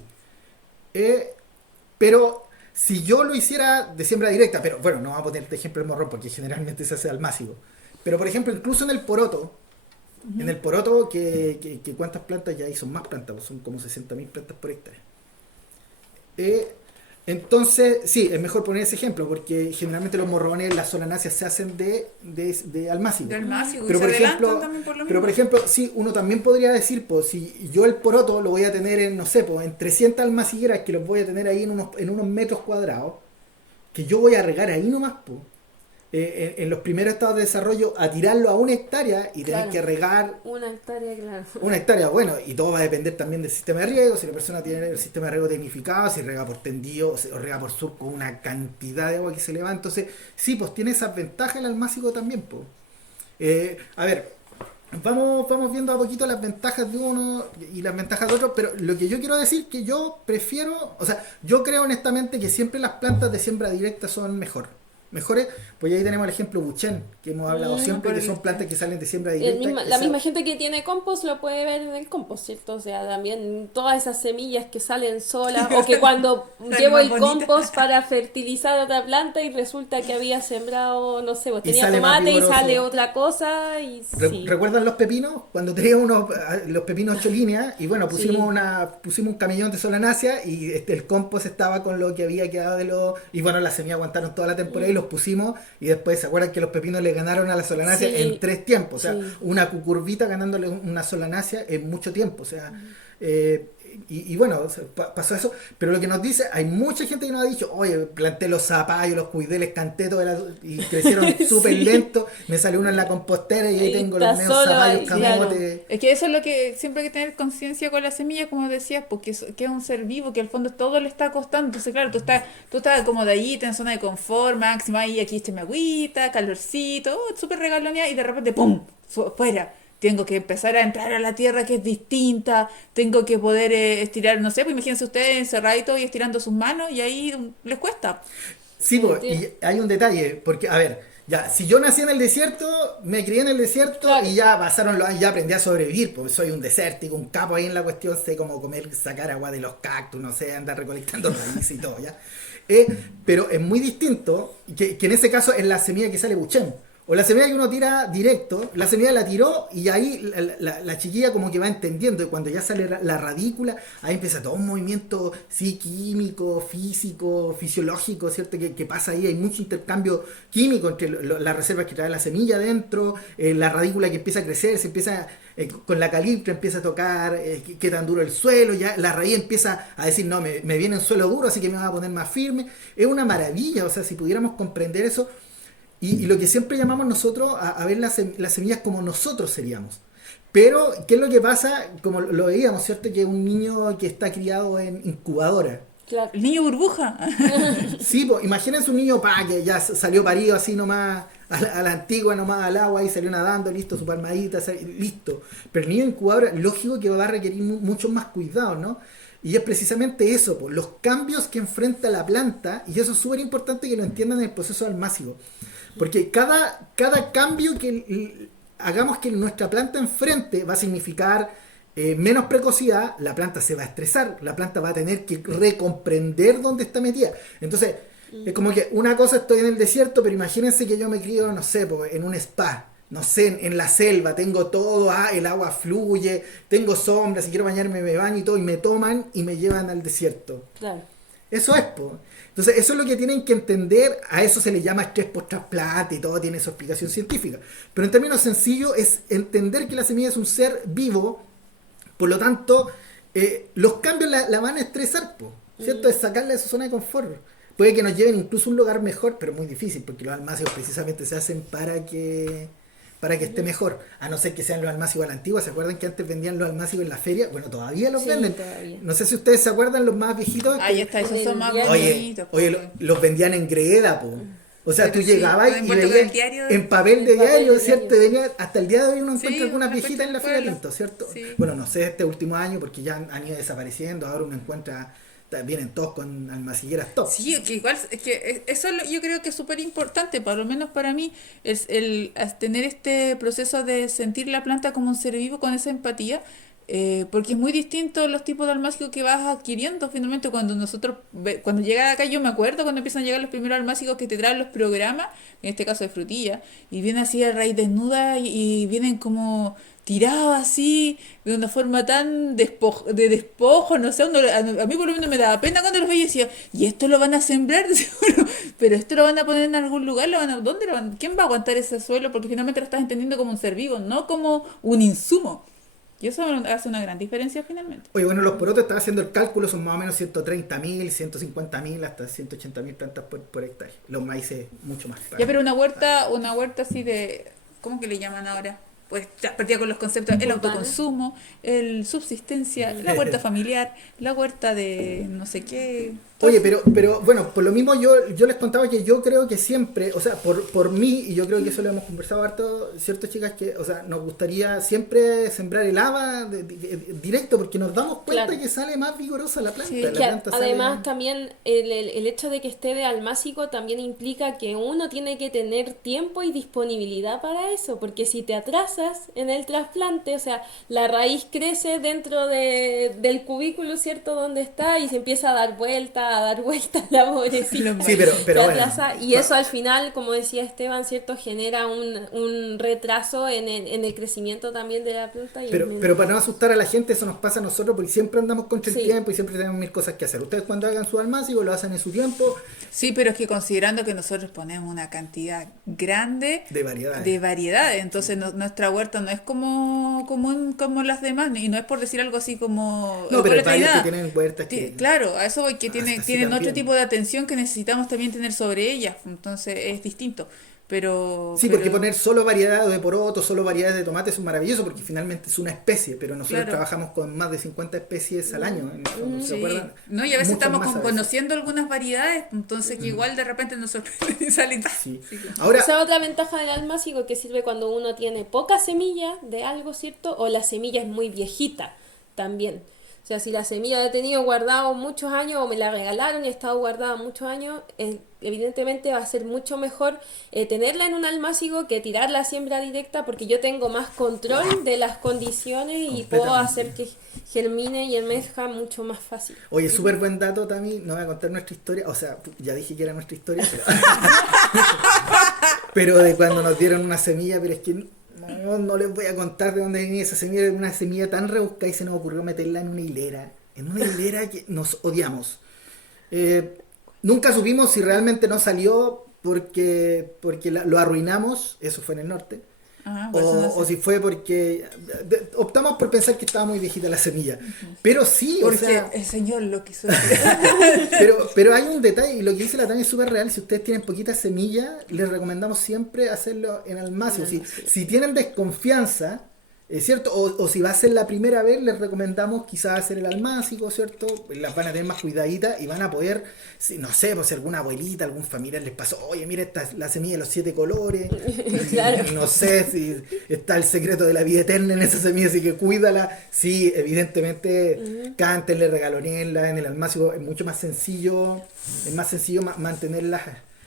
Pero si yo lo hiciera de siembra directa, pero bueno, no vamos a poner de ejemplo el morrón porque generalmente se hace al máximo. Pero por ejemplo, incluso en el poroto, que cuántas plantas ya hay, son más plantas, pues son como 60.000 plantas por hectárea. Entonces, sí, es mejor poner ese ejemplo porque generalmente los morrones, las solanáceas se hacen de almácigo. De almácigo, y Pero se por adelantan ejemplo, también por lo pero por mismo. ejemplo, sí, uno también podría decir, pues, si yo el poroto lo voy a tener en, no sé, pues, en 300 almacigueras que los voy a tener ahí en unos metros cuadrados, que yo voy a regar ahí nomás, pues, en los primeros estados de desarrollo, a tirarlo a 1 hectárea y tener Claro. que regar Una hectárea, claro. 1 hectárea, bueno, y todo va a depender también del sistema de riego, si la persona tiene el sistema de riego tecnificado, si rega por tendido, o rega por surco, una cantidad de agua que se le va, entonces, sí, pues tiene esas ventajas el almácigo también, pues. A ver, vamos viendo a poquito las ventajas de uno y las ventajas de otro, pero lo que yo quiero decir que yo prefiero, o sea, yo creo honestamente que siempre las plantas de siembra directa son mejores, pues ahí tenemos el ejemplo Buchen, que hemos hablado siempre, que son plantas que salen de siembra directa. La misma gente que tiene compost lo puede ver en el compost, ¿cierto? O sea, también todas esas semillas que salen solas, o que cuando Salen llevo más el bonitas. compost para fertilizar otra planta y resulta que había sembrado, no sé, pues Y tenía sale más tomate y vigoroso. sale otra cosa y sí. ¿Recuerdan los pepinos? Cuando teníamos los pepinos 8 líneas y bueno, pusimos Sí. pusimos un camellón de solanácea y el compost estaba con lo que había quedado de los... Y bueno, las semillas aguantaron toda la temporada y los pusimos y después se acuerdan que los pepinos le ganaron a la solanácea Sí. en 3 tiempos. O sea, Sí. una cucurbita ganándole una solanácea en mucho tiempo. O sea, y bueno, o sea, pasó eso. Pero lo que nos dice, hay mucha gente que nos ha dicho, oye, planté los zapallos, los cuidé, les canté y crecieron súper lento. Me salió una en la compostera y ahí Ahí tengo está los medios solo zapallos, ahí, claro. camotes. Es que eso es lo que siempre hay que tener conciencia con la semilla, como decías, porque que es un ser vivo, que al fondo todo le está costando. Entonces, claro, tú estás acomodadita en zona de confort, máxima, ahí aquí échame agüita, calorcito, súper regaloneada, y de repente, ¡pum! Fuera. tengo que empezar a entrar a la tierra que es distinta, tengo que poder estirar, no sé, pues imagínense ustedes encerraditos y estirando sus manos y ahí les cuesta. Sí, Sí, pues, y hay un detalle, porque, a ver, ya, si yo nací en el desierto, me crié en el desierto Claro. y ya pasaron los años, ya aprendí a sobrevivir, porque soy un desértico, un capo ahí en la cuestión, sé cómo comer, sacar agua de los cactus, no sé, andar recolectando raíces y todo, ¿ya? Pero es muy distinto que en ese caso es la semilla que sale Buchem. O la semilla que uno tira directo, la semilla la tiró y ahí la chiquilla como que va entendiendo y cuando ya sale la radícula, ahí empieza todo un movimiento sí, químico, físico, fisiológico, ¿cierto? Que pasa ahí, hay mucho intercambio químico entre las reservas que trae la semilla dentro, la radícula que empieza a crecer, se empieza con la caliptra empieza a tocar qué tan duro el suelo, ya la raíz empieza a decir, no, me viene el suelo duro, así que me voy a poner más firme. Es una maravilla, o sea, si pudiéramos comprender eso. Y lo que siempre llamamos nosotros a ver las semillas como nosotros seríamos. Pero, ¿qué es lo que pasa? Como lo veíamos, ¿cierto? Que es un niño que está criado en incubadora. Claro. El niño burbuja. Sí, pues imagínense un niño que ya salió parido así nomás, a la antigua nomás al agua y salió nadando, listo, su palmadita, listo. Pero el niño incubadora, lógico que va a requerir muchos más cuidados, ¿no? Y es precisamente eso, pues, los cambios que enfrenta la planta, y eso es súper importante que lo entiendan en el proceso almácigo. Porque cada cambio que hagamos que nuestra planta enfrente va a significar menos precocidad, la planta se va a estresar, la planta va a tener que recomprender dónde está metida. Entonces, es como que una cosa estoy en el desierto, pero imagínense que yo me crío, no sé, en un spa, no sé, en la selva, tengo todo, el agua fluye, tengo sombra, si quiero bañarme me baño y todo, y me toman y me llevan al desierto. Claro. Eso es, po. Entonces, eso es lo que tienen que entender, a eso se le llama estrés post-trasplante y todo tiene su explicación científica. Pero en términos sencillos es entender que la semilla es un ser vivo, por lo tanto, los cambios la van a estresar, po, ¿cierto? Es sacarla de su zona de confort. Puede que nos lleven incluso a un lugar mejor, pero muy difícil, porque los almácigos precisamente se hacen para que esté mejor, a no ser que sean los almácigos a la antigua. ¿Se acuerdan que antes vendían los almácigos en la feria? Bueno, todavía los Sí, venden. todavía. No sé si ustedes se acuerdan, los más viejitos. Ahí está, esos son más bonitos. Los vendían en greda, po. O sea, Pero tú sí, llegabas y envuelto con veías el diario. en papel de En papel diario, de ¿cierto? diario. Venía, hasta el día de hoy uno encuentra Sí, algunas uno viejitas en la encuentra feria en el Pinto, ¿cierto? Sí. Bueno, no sé este último año porque ya han ido desapareciendo, ahora uno encuentra, vienen todos con almacigueras top. Sí, que igual, es que eso yo creo que es súper importante, por lo menos para mí, es el tener este proceso de sentir la planta como un ser vivo con esa empatía, porque es muy distinto los tipos de almácigos que vas adquiriendo finalmente cuando llega acá, yo me acuerdo cuando empiezan a llegar los primeros almácigos que te traen los programas, en este caso de frutilla, y vienen así a raíz desnuda y vienen como tirados así, de una forma tan de despojo, no sé, a mí por lo menos me daba pena cuando los veía y decía, ¿y esto lo van a sembrar? Pero esto lo van a poner en algún lugar, ¿dónde lo van? ¿Quién va a aguantar ese suelo? Porque finalmente lo estás entendiendo como un ser vivo, no como un insumo. Y eso hace una gran diferencia finalmente. Oye, bueno, los porotos, estaba haciendo el cálculo, son más o menos 130.000, 150.000, hasta 180.000 plantas por hectárea. Los maíces mucho más. Ya, pero una huerta así de, ¿cómo que le llaman ahora? Pues ya partía con los conceptos, el Urbana. autoconsumo, el subsistencia, la huerta familiar, la huerta de no sé qué. Oye, pero bueno, por lo mismo yo les contaba que yo creo que siempre, o sea, por mí, y yo creo que eso lo hemos conversado harto, ciertas chicas, que, o sea, nos gustaría siempre sembrar el haba directo, porque nos damos cuenta Claro. que sale más vigorosa la planta. Sí. La Que planta sale además más- también el hecho de que esté de almácigo también implica que uno tiene que tener tiempo y disponibilidad para eso, porque si te atrasas en el trasplante, o sea, la raíz crece dentro del cubículo, ¿cierto? Donde está y se empieza a dar vuelta la pobrecita. Sí, pero Se bueno. atrasa, y eso al final, como decía Esteban, ¿cierto? Genera un retraso en el crecimiento también de la planta. Y Pero para no asustar a la gente, eso nos pasa a nosotros porque siempre andamos contra el Sí. tiempo y siempre tenemos mil cosas que hacer. Ustedes cuando hagan su almácigo lo hacen en su tiempo Sí, pero es que considerando que nosotros ponemos una cantidad grande de variedades. de variedades, entonces nuestra huerta no es como las demás, y no es por decir algo así como No, pero hay ecología, varios que nada. tienen huertas que... Claro, a eso voy, que Así tienen otro también. tipo de atención que necesitamos también tener sobre ellas, entonces es distinto. Sí, porque poner solo variedad de porotos, solo variedades de tomates es maravilloso porque finalmente es una especie, pero nosotros trabajamos con más de 50 especies al año, en el fondo, ¿se acuerdan? No, y a veces Muchas estamos más a veces. conociendo algunas variedades, entonces que igual de repente nos sorprende y salen. Sí. Sí, Ahora, Esa es otra ventaja del almácigo que sirve cuando uno tiene poca semilla de algo, ¿cierto? O la semilla es muy viejita también. O sea, si la semilla la he tenido guardado muchos años o me la regalaron y ha estado guardada muchos años, evidentemente va a ser mucho mejor tenerla en un almácigo que tirar la siembra directa porque yo tengo más control de las condiciones y puedo Completamente. hacer que germine y emerja mucho más fácil. oye, súper buen dato, Tami, no voy a contar nuestra historia, o sea, ya dije que era nuestra historia, pero de cuando nos dieron una semilla, pero es que no les voy a contar de dónde venía esa semilla, era una semilla tan rebuscada y se nos ocurrió meterla en una hilera que nos odiamos. Nunca supimos si realmente no salió porque lo arruinamos, eso fue en el norte, por eso no sé. o si fue porque optamos por pensar que estaba muy viejita la semilla. Pero sí, Porque o sea, el Señor lo quiso. pero hay un detalle, y lo que dice la Tania es súper real. Si ustedes tienen poquitas semillas, les recomendamos siempre hacerlo en almácigo. Si tienen desconfianza, ¿es cierto? O si va a ser la primera vez, les recomendamos quizás hacer el almácigo, ¿cierto? Las van a tener más cuidaditas y van a poder, no sé, pues si alguna abuelita, algún familiar les pasó, oye, mira, esta es la semilla de los 7 colores. Claro. No sé si está el secreto de la vida eterna en esa semilla, así que cuídala. Sí, evidentemente, cántenle, regalonenla en el almácigo. Es mucho más sencillo, mantenerlas.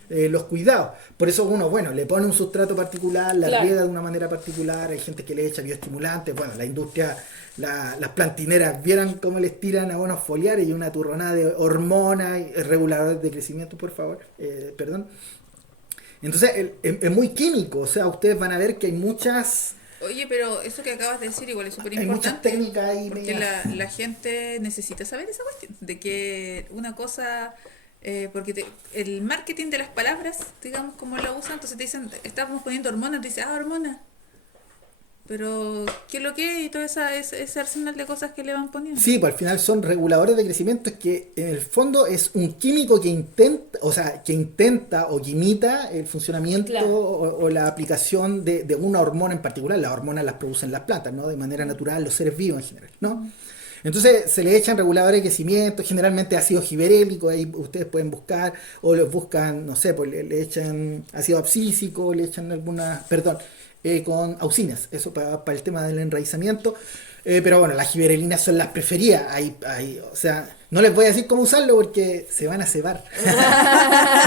Los cuidados. Por eso uno, bueno, le pone un sustrato particular, la riega de una manera particular, hay gente que le echa bioestimulantes, bueno, la industria, las plantineras, vieran cómo les tiran abonos foliares y una turronada de hormonas y reguladores de crecimiento, por favor, perdón. Entonces, es muy químico, o sea, ustedes van a ver que hay muchas... Oye, pero eso que acabas de decir igual es súper Hay muchas importante. técnicas ahí Porque medias. la gente necesita saber esa cuestión. De que una cosa... porque el marketing de las palabras, digamos, como lo usan, entonces te dicen, estamos poniendo hormonas, te dicen, hormonas. Pero, ¿qué es lo que es? Y todo ese arsenal de cosas que le van poniendo. Sí, pues al final son reguladores de crecimiento, es que en el fondo es un químico que intenta, o que imita el funcionamiento o la aplicación de una hormona en particular. Las hormonas las producen las plantas, ¿no? De manera natural, los seres vivos en general, ¿no? Entonces se le echan reguladores de crecimiento, generalmente ácido giberélico, ahí ustedes pueden buscar, o los buscan, no sé, pues le echan ácido abscísico, le echan con auxinas, eso para el tema del enraizamiento. Pero bueno, las giberelinas son las preferidas. O sea, no les voy a decir cómo usarlo porque se van a cebar.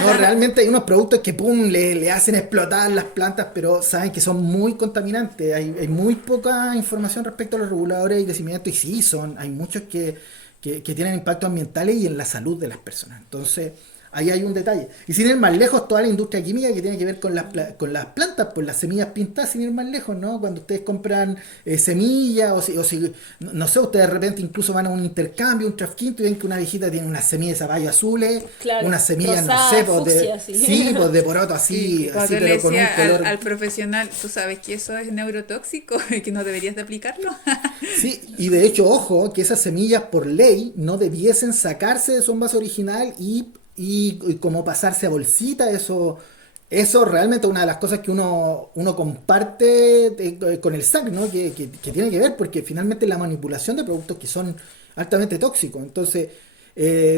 No, realmente hay unos productos que le hacen explotar las plantas, pero saben que son muy contaminantes. Hay muy poca información respecto a los reguladores de crecimiento y sí, hay muchos que tienen impactos ambientales y en la salud de las personas. Entonces, ahí hay un detalle. Y sin ir más lejos, toda la industria química que tiene que ver con las plantas, pues las semillas pintadas, sin ir más lejos, ¿no? Cuando ustedes compran semillas, o si, no sé, ustedes de repente incluso van a un intercambio, un trafquinto, y ven que una viejita tiene unas semillas de zapallo azules, unas semillas, rosada, no sé, pues fucsia, sí, pues de poroto así, Cuando así, le pero con un decía color. al profesional, tú sabes que eso es neurotóxico y que no deberías de aplicarlo. Sí, y de hecho, ojo, que esas semillas por ley no debiesen sacarse de su envase original y como pasarse a bolsita, eso realmente es una de las cosas que uno comparte con el SAC, ¿no? Que tiene que ver, porque finalmente la manipulación de productos que son altamente tóxicos. Entonces,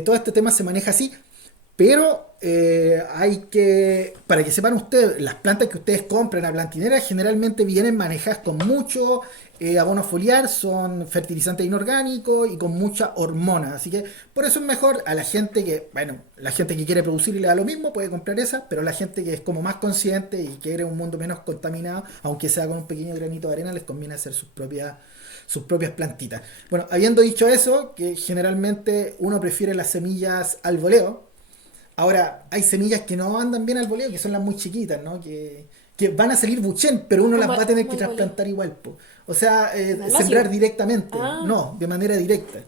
todo este tema se maneja así, pero para que sepan ustedes, las plantas que ustedes compran a plantineras generalmente vienen manejadas con mucho abono foliar, son fertilizantes inorgánicos y con mucha hormona. Así que por eso es mejor a la gente la gente que quiere producir y le da lo mismo puede comprar esa, pero la gente que es como más consciente y quiere un mundo menos contaminado, aunque sea con un pequeño granito de arena, les conviene hacer sus propias plantitas. Bueno, habiendo dicho eso, que generalmente uno prefiere las semillas al voleo. Ahora, hay semillas que no andan bien al voleo, que son las muy chiquitas, ¿no? Que van a salir buchen, pero uno las va a tener que trasplantar igual, po. O sea, sembrar directamente, no, de manera directa.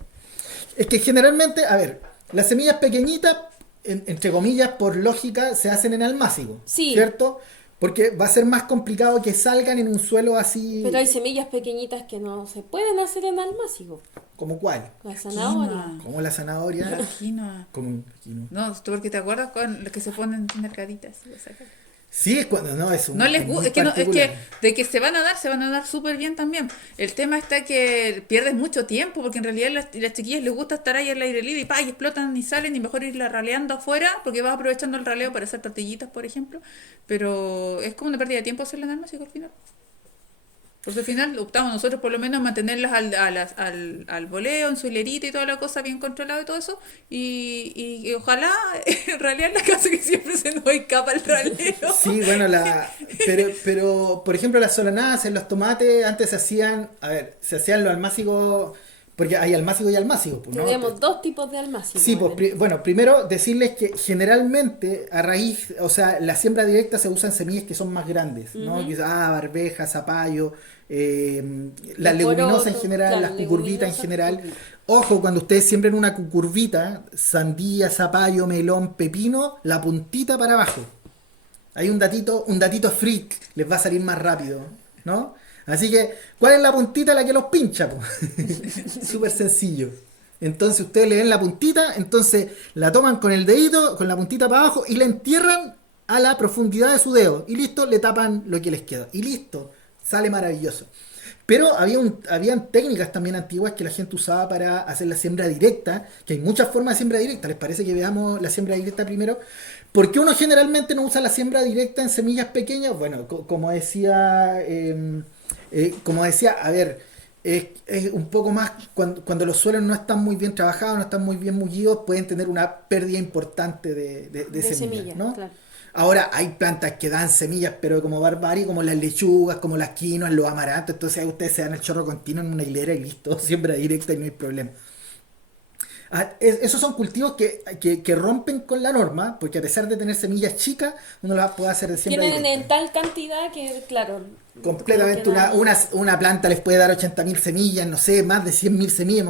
Es que generalmente, a ver, las semillas pequeñitas, entre comillas, por lógica, se hacen en almácigo, ¿cierto? Porque va a ser más complicado que salgan en un suelo así. Pero hay semillas pequeñitas que no se pueden hacer en almácigo. ¿Como cuál? La zanahoria. Como la zanahoria. La quinoa. Como quinoa. No, tú porque te acuerdas con los que se ponen marcaditas. Sí, es cuando no, es un. No les Es gusta, muy es que no, es que particular. de que se van a dar súper bien también. El tema está que pierdes mucho tiempo, porque en realidad las chiquillas les gusta estar ahí al aire libre y pa, y explotan y salen, y mejor irla raleando afuera, porque vas aprovechando el raleo para hacer tortillitas, por ejemplo. Pero es como una pérdida de tiempo hacerlas en armas, al final. Porque al final optamos nosotros por lo menos a mantenerlas al voleo, en su hilerita y toda la cosa bien controlado y todo eso. Y ojalá ralear la casa que siempre se nos escapa el raleo. Sí, bueno, pero por ejemplo las solanadas en los tomates antes se hacían, a ver, se hacían los almácigos, porque hay almácigos y almácigos, pues, ¿no? Tenemos dos tipos de almácigos. Sí, pues bueno, primero decirles que generalmente a raíz, o sea, la siembra directa se usan semillas que son más grandes, ¿no? Quizás barbeja, zapallo, las leguminosas en general, claro, las cucurbitas en leguminosas, general. cucurbitas. Ojo, cuando ustedes siembren una cucurbita, sandía, zapallo, melón, pepino, la puntita para abajo. Hay un datito freak, les va a salir más rápido, ¿no? Así que, ¿cuál es la puntita la que los pincha? Po? Súper sencillo. Entonces ustedes le den la puntita, entonces la toman con el dedito, con la puntita para abajo y la entierran a la profundidad de su dedo. Y listo, le tapan lo que les queda. Y listo, sale maravilloso. Pero habían técnicas también antiguas que la gente usaba para hacer la siembra directa, que hay muchas formas de siembra directa. ¿Les parece que veamos la siembra directa primero? ¿Por qué uno generalmente no usa la siembra directa en semillas pequeñas? Bueno, como decía, a ver, es un poco más, cuando los suelos no están muy bien trabajados, no están muy bien mullidos, pueden tener una pérdida importante de semillas, ¿no? Claro. Ahora hay plantas que dan semillas, pero como barbarie, como las lechugas, como las quinoas, los amarantos, entonces ahí ustedes se dan el chorro continuo en una hilera y listo, siembra directa y no hay problema. Esos son cultivos que rompen con la norma, porque a pesar de tener semillas chicas, uno las puede hacer de siembra Tienen directa. en tal cantidad que, claro, Completamente, como que una planta les puede dar 80.000 semillas, no sé, más de 100.000 semillas,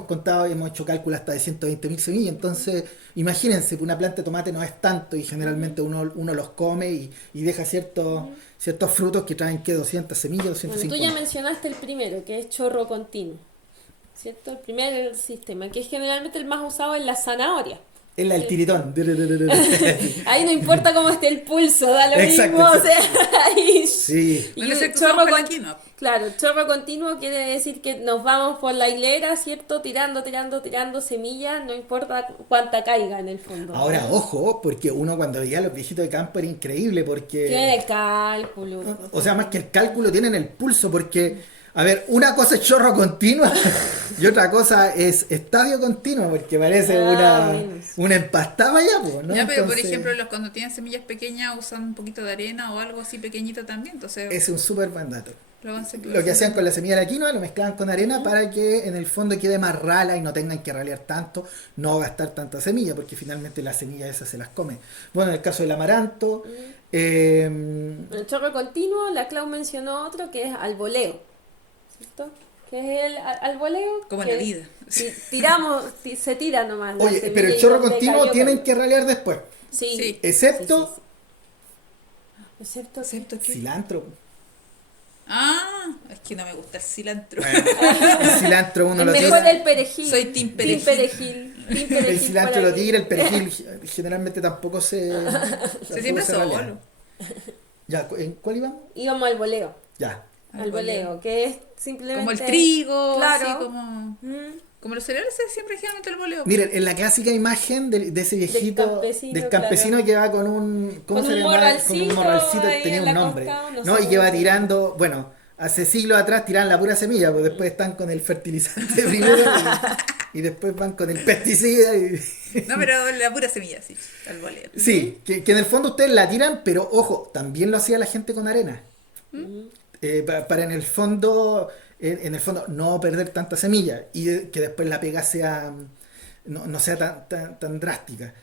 hemos hecho cálculos hasta de 120.000 semillas, entonces imagínense que una planta de tomate no es tanto y generalmente uno los come y deja ciertos frutos que traen, ¿qué? 200 semillas, Bueno, tú 250. ya mencionaste el primero, que es chorro continuo, ¿cierto? El primer sistema, que es generalmente el más usado en la zanahoria. Es el tiritón. Ahí no importa cómo esté el pulso, da lo Exacto, mismo, o exacto. sea, ahí... Sí. Y Bueno, un ese que chorro usamos para la con- quinoa. Claro, chorro continuo quiere decir que nos vamos por la hilera, ¿cierto? Tirando semillas, no importa cuánta caiga en el fondo. Ahora, ojo, porque uno cuando veía a los viejitos de campo era increíble, porque... Tiene el cálculo. O sea, más que el cálculo tienen el pulso, porque, a ver, una cosa es chorro continuo y otra cosa es estadio continuo, porque parece Bueno. una empastada ya, pues, ¿no? Ya, pero por Entonces, ejemplo, cuando tienen semillas pequeñas usan un poquito de arena o algo así pequeñito también, entonces es un súper buen dato. lo Lo que hacían con la semilla de la quinoa, lo mezclaban con arena para que en el fondo quede más rala y no tengan que ralear tanto, no gastar tanta semilla, porque finalmente las semillas esas se las comen. Bueno, en el caso del amaranto, El chorro continuo, la Clau mencionó otro que es alboleo, ¿cierto? Que es el alboleo. como que la vida. se tira nomás. la oye, semilla pero el y chorro donde continuo cayó, tienen cayó. que ralear después, Sí. Sí. excepto Sí. Excepto que- ¿Excepto que? cilantro. Ah, es que no me gusta el cilantro. El cilantro uno es lo mejor tira, el perejil. Soy team perejil. Team perejil el cilantro por lo aquí. tira, el perejil generalmente tampoco se... Se tampoco siempre se ralea. solo. Ya, ¿en cuál íbamos? Íbamos al voleo. Ya. Alboleo, que es simplemente... Como el trigo, Claro. así como... Mm. Como los cereales es siempre generalmente el boleo. Miren, en la clásica imagen de ese viejito, del campesino, claro. que va con un, ¿cómo Con se un llama? Con un morralcito morralcito, ahí tenía en un la nombre, costa, no ¿no? sé Y que va cómo se tirando, bueno, hace siglos atrás tiraban la pura semilla, pues después están con el fertilizante primero y después van con el pesticida y... No, pero la pura semilla, sí, el boleo. Sí, que en el fondo ustedes la tiran, pero ojo, también lo hacía la gente con arena. Para en el fondo no perder tanta semilla y que después la pega sea no sea tan drástica.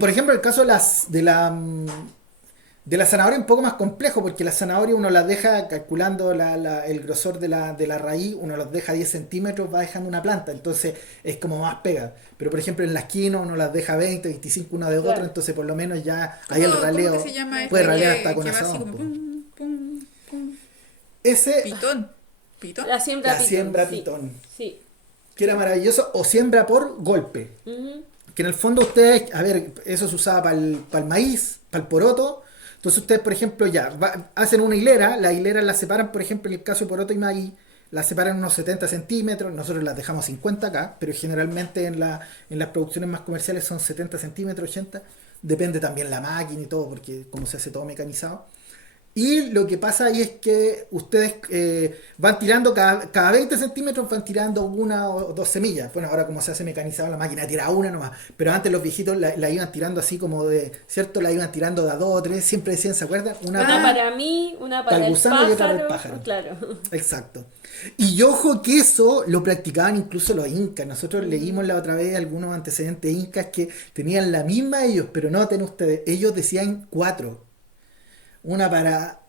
Por ejemplo, el caso de la zanahoria es un poco más complejo, porque la zanahoria uno las deja calculando el grosor de la raíz, uno los deja 10 centímetros, va dejando una planta, entonces es como más pega. Pero por ejemplo en la esquina uno las deja 20, 25 una de Claro. otro, entonces por lo menos ya hay el ¿Cómo raleo, que se llama este puede ralear que hasta con va así asadón, como po. pum, pum, pum? Ese, Pitón. ¿Pitón? La siembra la pitón. siembra sí. pitón, Sí. que era maravilloso, o siembra por golpe. Ujú. Que en el fondo ustedes, a ver, eso se usaba para el maíz, para el poroto. Entonces ustedes, por ejemplo, hacen una hilera, la hilera la separan, por ejemplo, en el caso de poroto y maíz, la separan unos 70 centímetros, nosotros las dejamos 50 acá, pero generalmente en las producciones más comerciales son 70 centímetros, 80, depende también la máquina y todo, porque como se hace todo mecanizado. Y lo que pasa ahí es que ustedes van tirando, cada 20 centímetros van tirando una o dos semillas. Bueno, ahora como se hace mecanizado, la máquina tira una nomás. Pero antes los viejitos la iban tirando así como ¿cierto? La iban tirando de a dos o tres. Siempre decían, ¿se acuerdan? Una para mí, una para el gusano y otra para el pájaro. pájaro. Claro. Exacto. Y ojo que eso lo practicaban incluso los incas. Nosotros leímos la otra vez algunos antecedentes incas que tenían la misma ellos, pero noten ustedes, ellos decían 4. Una para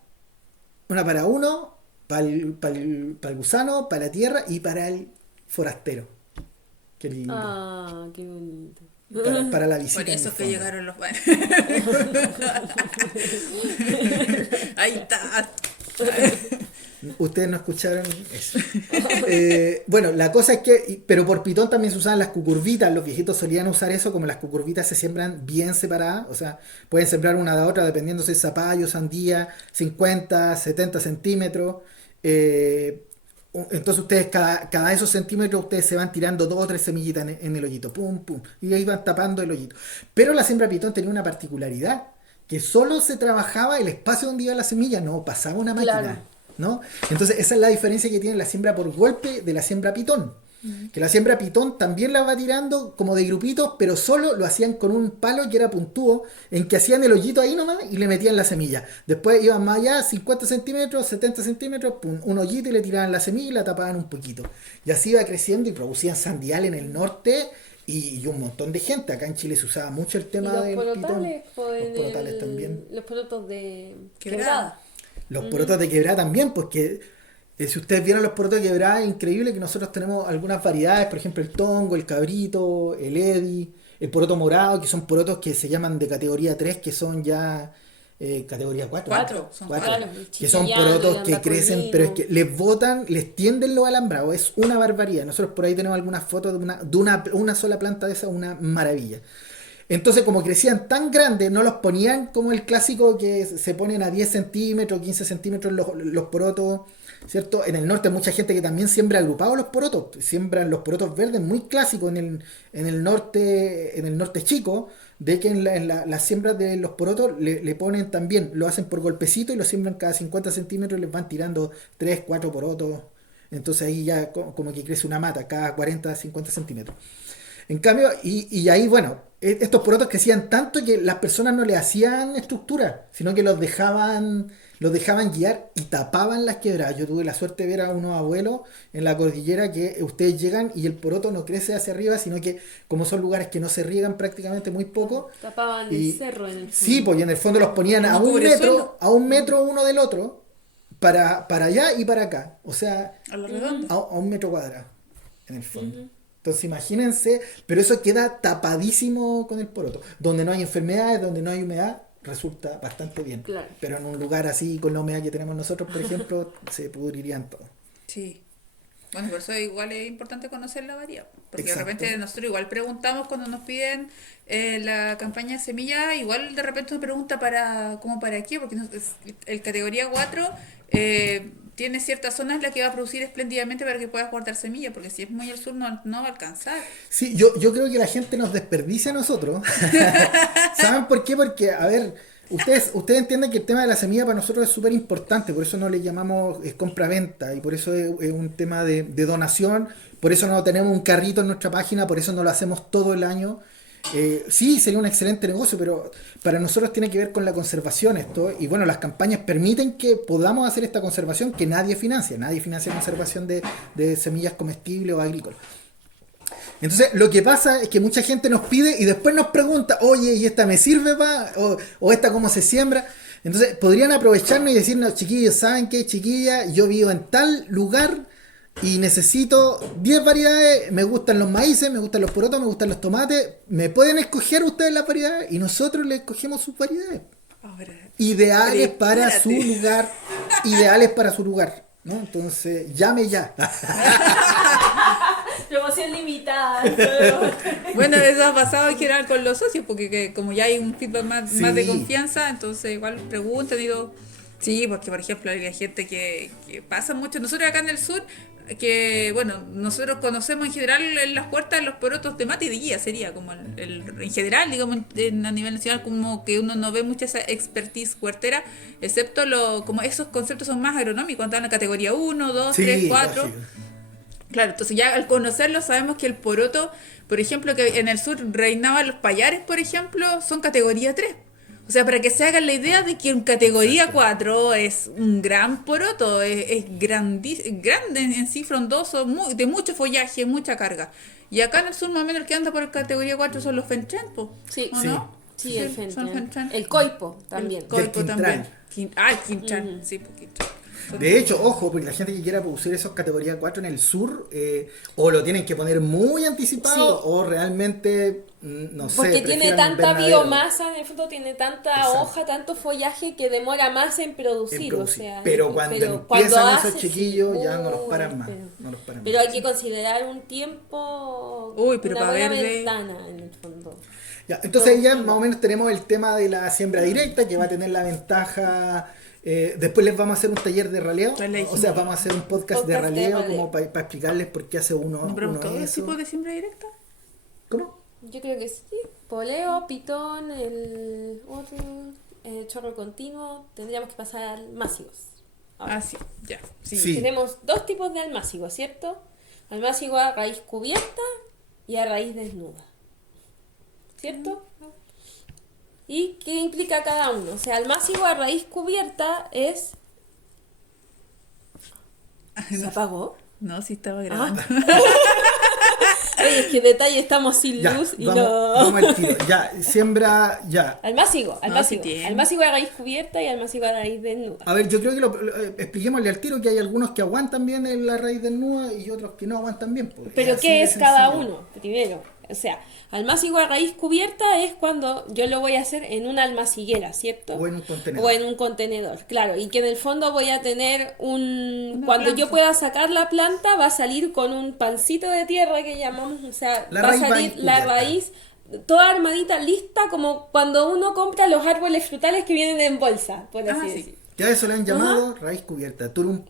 uno, para el gusano, para la tierra y para el forastero. Qué lindo. Ah, qué bonito. Para la visita. Por eso es que llegaron los baños. Ahí está. Ustedes no escucharon eso. Bueno, la cosa es que, pero por pitón también se usaban las cucurbitas. Los viejitos solían usar eso, como las cucurbitas se siembran bien separadas. O sea, pueden sembrar una de otra dependiendo si es zapallo, sandía, 50, 70 centímetros. Entonces ustedes, cada esos centímetros, ustedes se van tirando 2 o 3 semillitas en el hoyito. Pum, pum. Y ahí van tapando el hoyito. Pero la siembra pitón tenía una particularidad, que solo se trabajaba el espacio donde iba la semilla, no pasaba una máquina. Claro. ¿No? Entonces esa es la diferencia que tiene la siembra por golpe de la siembra pitón. Que la siembra pitón también la va tirando como de grupitos, pero solo lo hacían con un palo que era puntúo, en que hacían el hoyito ahí nomás y le metían la semilla. Después iban más allá, 50 centímetros, 70 centímetros, pum, un hoyito y le tiraban la semilla y la tapaban un poquito. Y así iba creciendo y producían sandial en el norte y un montón de gente. Acá en Chile se usaba mucho el tema del pitón. Los porotales también. Los porotos de Quebrada. Los porotos de quebrada también, porque si ustedes vieron los porotos de quebrada, es increíble que nosotros tenemos algunas variedades, por ejemplo el tongo, el cabrito, el edi, el poroto morado, que son porotos que se llaman de categoría 3, que son ya categoría 4. 4, son 4. Claro, Que son porotos que crecen, pero es que les botan, les tienden los alambrados, es una barbaridad. Nosotros por ahí tenemos algunas fotos de una sola planta de esa, una maravilla. Entonces, como crecían tan grandes, no los ponían como el clásico que se ponen a 10 centímetros, 15 centímetros los porotos, ¿cierto? En el norte hay mucha gente que también siembra agrupados los porotos, siembran los porotos verdes, muy clásicos en el norte chico, de que en las siembras de los porotos le ponen también, lo hacen por golpecito y lo siembran cada 50 centímetros y les van tirando 3, 4 porotos. Entonces ahí ya como que crece una mata cada 40, 50 centímetros. En cambio, y ahí, bueno, estos porotos crecían tanto que las personas no le hacían estructura, sino que los dejaban guiar y tapaban las quebradas. Yo tuve la suerte de ver a unos abuelos en la cordillera que ustedes llegan y el poroto no crece hacia arriba, sino que como son lugares que no se riegan prácticamente muy poco. Tapaban el cerro en el fondo. Sí, pues y en el fondo los ponían a un metro uno del otro, para allá y para acá. O sea, A lo redondo. a un metro cuadrado, en el fondo. Entonces imagínense, pero eso queda tapadísimo con el poroto. Donde no hay enfermedades, donde no hay humedad, resulta bastante bien. Claro. Pero en un lugar así, con la humedad que tenemos nosotros, por ejemplo, se pudrirían todo. Sí. Bueno, por eso igual es importante conocer la variedad. Porque Exacto. de repente nosotros igual preguntamos cuando nos piden la campaña de semilla, igual de repente nos pregunta para qué, porque el categoría 4 tiene ciertas zonas en las que va a producir espléndidamente para que puedas guardar semillas, porque si es muy al sur no va a alcanzar. Sí, yo creo que la gente nos desperdicia a nosotros. ¿Saben por qué? Porque, a ver, ustedes entienden que el tema de la semilla para nosotros es súper importante, por eso no le llamamos compra-venta y por eso es un tema de donación, por eso no tenemos un carrito en nuestra página, por eso no lo hacemos todo el año. Sí, sería un excelente negocio, pero para nosotros tiene que ver con la conservación esto, y bueno, las campañas permiten que podamos hacer esta conservación que nadie financia conservación de semillas comestibles o agrícolas. Entonces, lo que pasa es que mucha gente nos pide y después nos pregunta, oye, ¿y esta me sirve o esta cómo se siembra? Entonces, podrían aprovecharnos y decirnos, chiquillos, ¿saben qué, chiquilla? Yo vivo en tal lugar y necesito 10 variedades, me gustan los maíces, me gustan los porotos, me gustan los tomates, ¿me pueden escoger ustedes las variedades? Y nosotros les escogemos sus variedades. Ahora, Ideales para su prepárate. lugar, ¿no? Entonces, llame ya. Promoción limitada. Bueno, eso ha pasado en general con los socios, porque como ya hay un feedback Sí. más de confianza, entonces igual preguntan, digo, sí, porque por ejemplo hay gente que pasa mucho, nosotros acá en el sur, que bueno, nosotros conocemos en general en las puertas de los porotos de mate y de guía, sería como en general, digamos, a nivel nacional, como que uno no ve mucha esa expertise huertera, excepto como esos conceptos son más agronómicos, cuando están en la categoría 1, 2, 3, 4. lógico. Claro, entonces ya al conocerlo sabemos que el poroto, por ejemplo, que en el sur reinaban los payares, por ejemplo, son categoría 3. O sea, para que se hagan la idea de que en categoría 4 es un gran poroto, es grande en sí, frondoso, de mucho follaje, mucha carga. Y acá en el sur más o menos el que anda por categoría 4 son los fenchén, Sí, ¿o sí. no? Sí, el son fenchén. El coipo también. El coipo Quintral. también. El quintral, sí, pues quintral. De hecho, ojo, porque la gente que quiera producir esos categoría 4 en el sur, o lo tienen que poner muy anticipado, Sí. o realmente, no sé. Porque tiene prefieran tanta invernadero. biomasa en el fruto, tiene tanta Exacto. hoja, tanto follaje que demora más en producir. En producir. O sea, pero cuando empiezan esos hace, chiquillos sí, ya no los uy, paran más. Pero, No los paran pero más. hay que considerar un tiempo, Uy, pero una pa' buena verde. ventana en el fondo. Ya, entonces ahí ya más o menos tenemos el tema de la siembra directa, que va a tener la ventaja. Después les vamos a hacer un taller de raleo, Ya le o dijimos. sea, vamos a hacer un podcast de Podcast de raleo raleo. como para explicarles por qué hace uno, ¿No preguntó uno el eso. tipo de siembra directa? ¿Cómo? Yo creo que sí. Poleo, pitón, el otro, chorro continuo. Tendríamos que pasar al másicos. Ahora, Ah, sí, ya. Sí. Sí. tenemos dos tipos de almácigo, ¿cierto? Almácigo a raíz cubierta y a raíz desnuda. ¿Cierto? ¿Y qué implica cada uno? O sea, almácigo a raíz cubierta es... ¿Se No, apagó? no, sí estaba grabando. Oye, es que detalle, estamos sin Ya, luz y vamos, no... vamos al tiro. Ya, siembra, ya. Almácigo. sí tiene. Almácigo a raíz cubierta y almácigo a raíz desnuda. A ver, yo creo que expliquémosle al tiro que hay algunos que aguantan bien en la raíz desnuda y otros que no aguantan bien. Pues. Pero Así ¿qué de es cada sencillo. uno? Primero, o sea, almácigo a raíz cubierta es cuando yo lo voy a hacer en una almaciguera, ¿cierto? O en un contenedor. O en un contenedor, claro. Y que en el fondo voy a tener Una cuando yo planta. pueda sacar la planta, va a salir con un pancito de tierra que llamamos, o sea, La va a raíz va salir la encubierta. raíz toda armadita, lista, como cuando uno compra los árboles frutales que vienen en bolsa, por así Ah, sí. decir. Ya eso le han llamado raíz cubierta. Turum,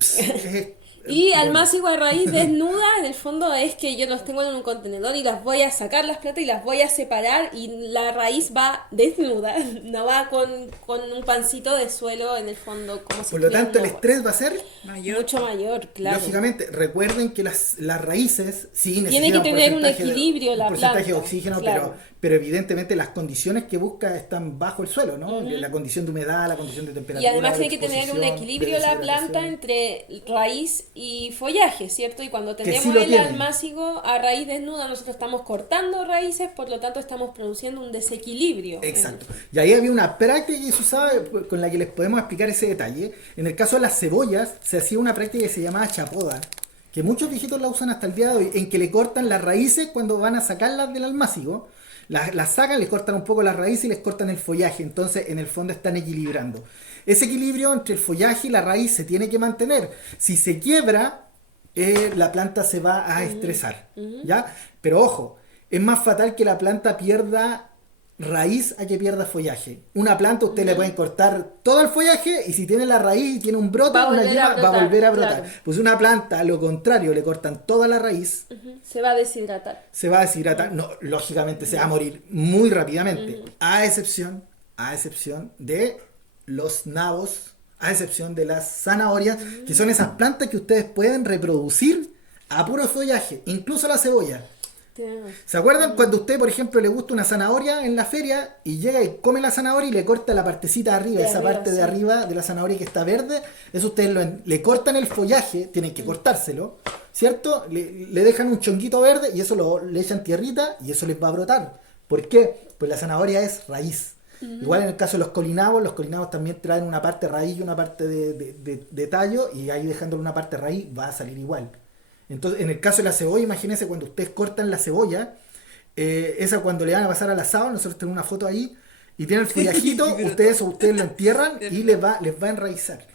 Y bueno. almácigo a raíz desnuda, en el fondo es que yo los tengo en un contenedor y las voy a sacar las plantas y las voy a separar y la raíz va desnuda, no va con un pancito de suelo en el fondo como si Por lo estuviera tanto, el un estrés va a ser, Mayor. mucho mayor, claro. lógicamente, recuerden que las raíces sí Tiene necesitan que tener un porcentaje equilibrio la un porcentaje de planta, oxígeno, claro. pero evidentemente las condiciones que busca están bajo el suelo, ¿no? La condición de humedad, la condición de temperatura. Y además de tiene que tener un exposición, equilibrio de la deshidratación. planta entre raíz y follaje, ¿cierto? Y cuando sí tenemos lo el tiene. almácigo a raíz desnuda, nosotros estamos cortando raíces, por lo tanto estamos produciendo un desequilibrio. Exacto. Y ahí había una práctica que se usaba con la que les podemos explicar ese detalle. En el caso de las cebollas, se hacía una práctica que se llamaba chapoda, que muchos viejitos la usan hasta el día de hoy, en que le cortan las raíces cuando van a sacarlas del almácigo. Las sacan, les cortan un poco las raíces y les cortan el follaje. Entonces, en el fondo están equilibrando. Ese equilibrio entre el follaje y la raíz se tiene que mantener. Si se quiebra, la planta se va a estresar. ¿Ya? Pero ojo, es más fatal que la planta pierda raíz a que pierda follaje. Una planta usted le pueden cortar todo el follaje y si tiene la raíz y tiene un brote, Va a una volver yema, a va a volver a brotar, brotar. claro. Pues una planta, a lo contrario, le cortan toda la raíz, Se va a deshidratar. se va a deshidratar, no, lógicamente se va a morir muy rápidamente, a excepción de los nabos, a excepción de las zanahorias, que son esas plantas que ustedes pueden reproducir a puro follaje, incluso la cebolla. ¿Se acuerdan cuando a usted, por ejemplo, le gusta una zanahoria en la feria y llega y come la zanahoria y le corta la partecita de arriba, De esa arriba, parte de sí. arriba de la zanahoria que está verde? Eso ustedes le cortan el follaje, tienen que cortárselo, ¿cierto? Le dejan un chonquito verde y eso le echan tierrita y eso les va a brotar. ¿Por qué? Pues la zanahoria es raíz. Igual en el caso de los colinabos también traen una parte raíz y una parte de tallo y ahí dejándole una parte raíz va a salir igual. Entonces, en el caso de la cebolla, imagínense cuando ustedes cortan la cebolla, esa cuando le van a pasar al asado, nosotros tenemos una foto ahí, y tiene el follajito, ustedes lo entierran y les va a enraizar.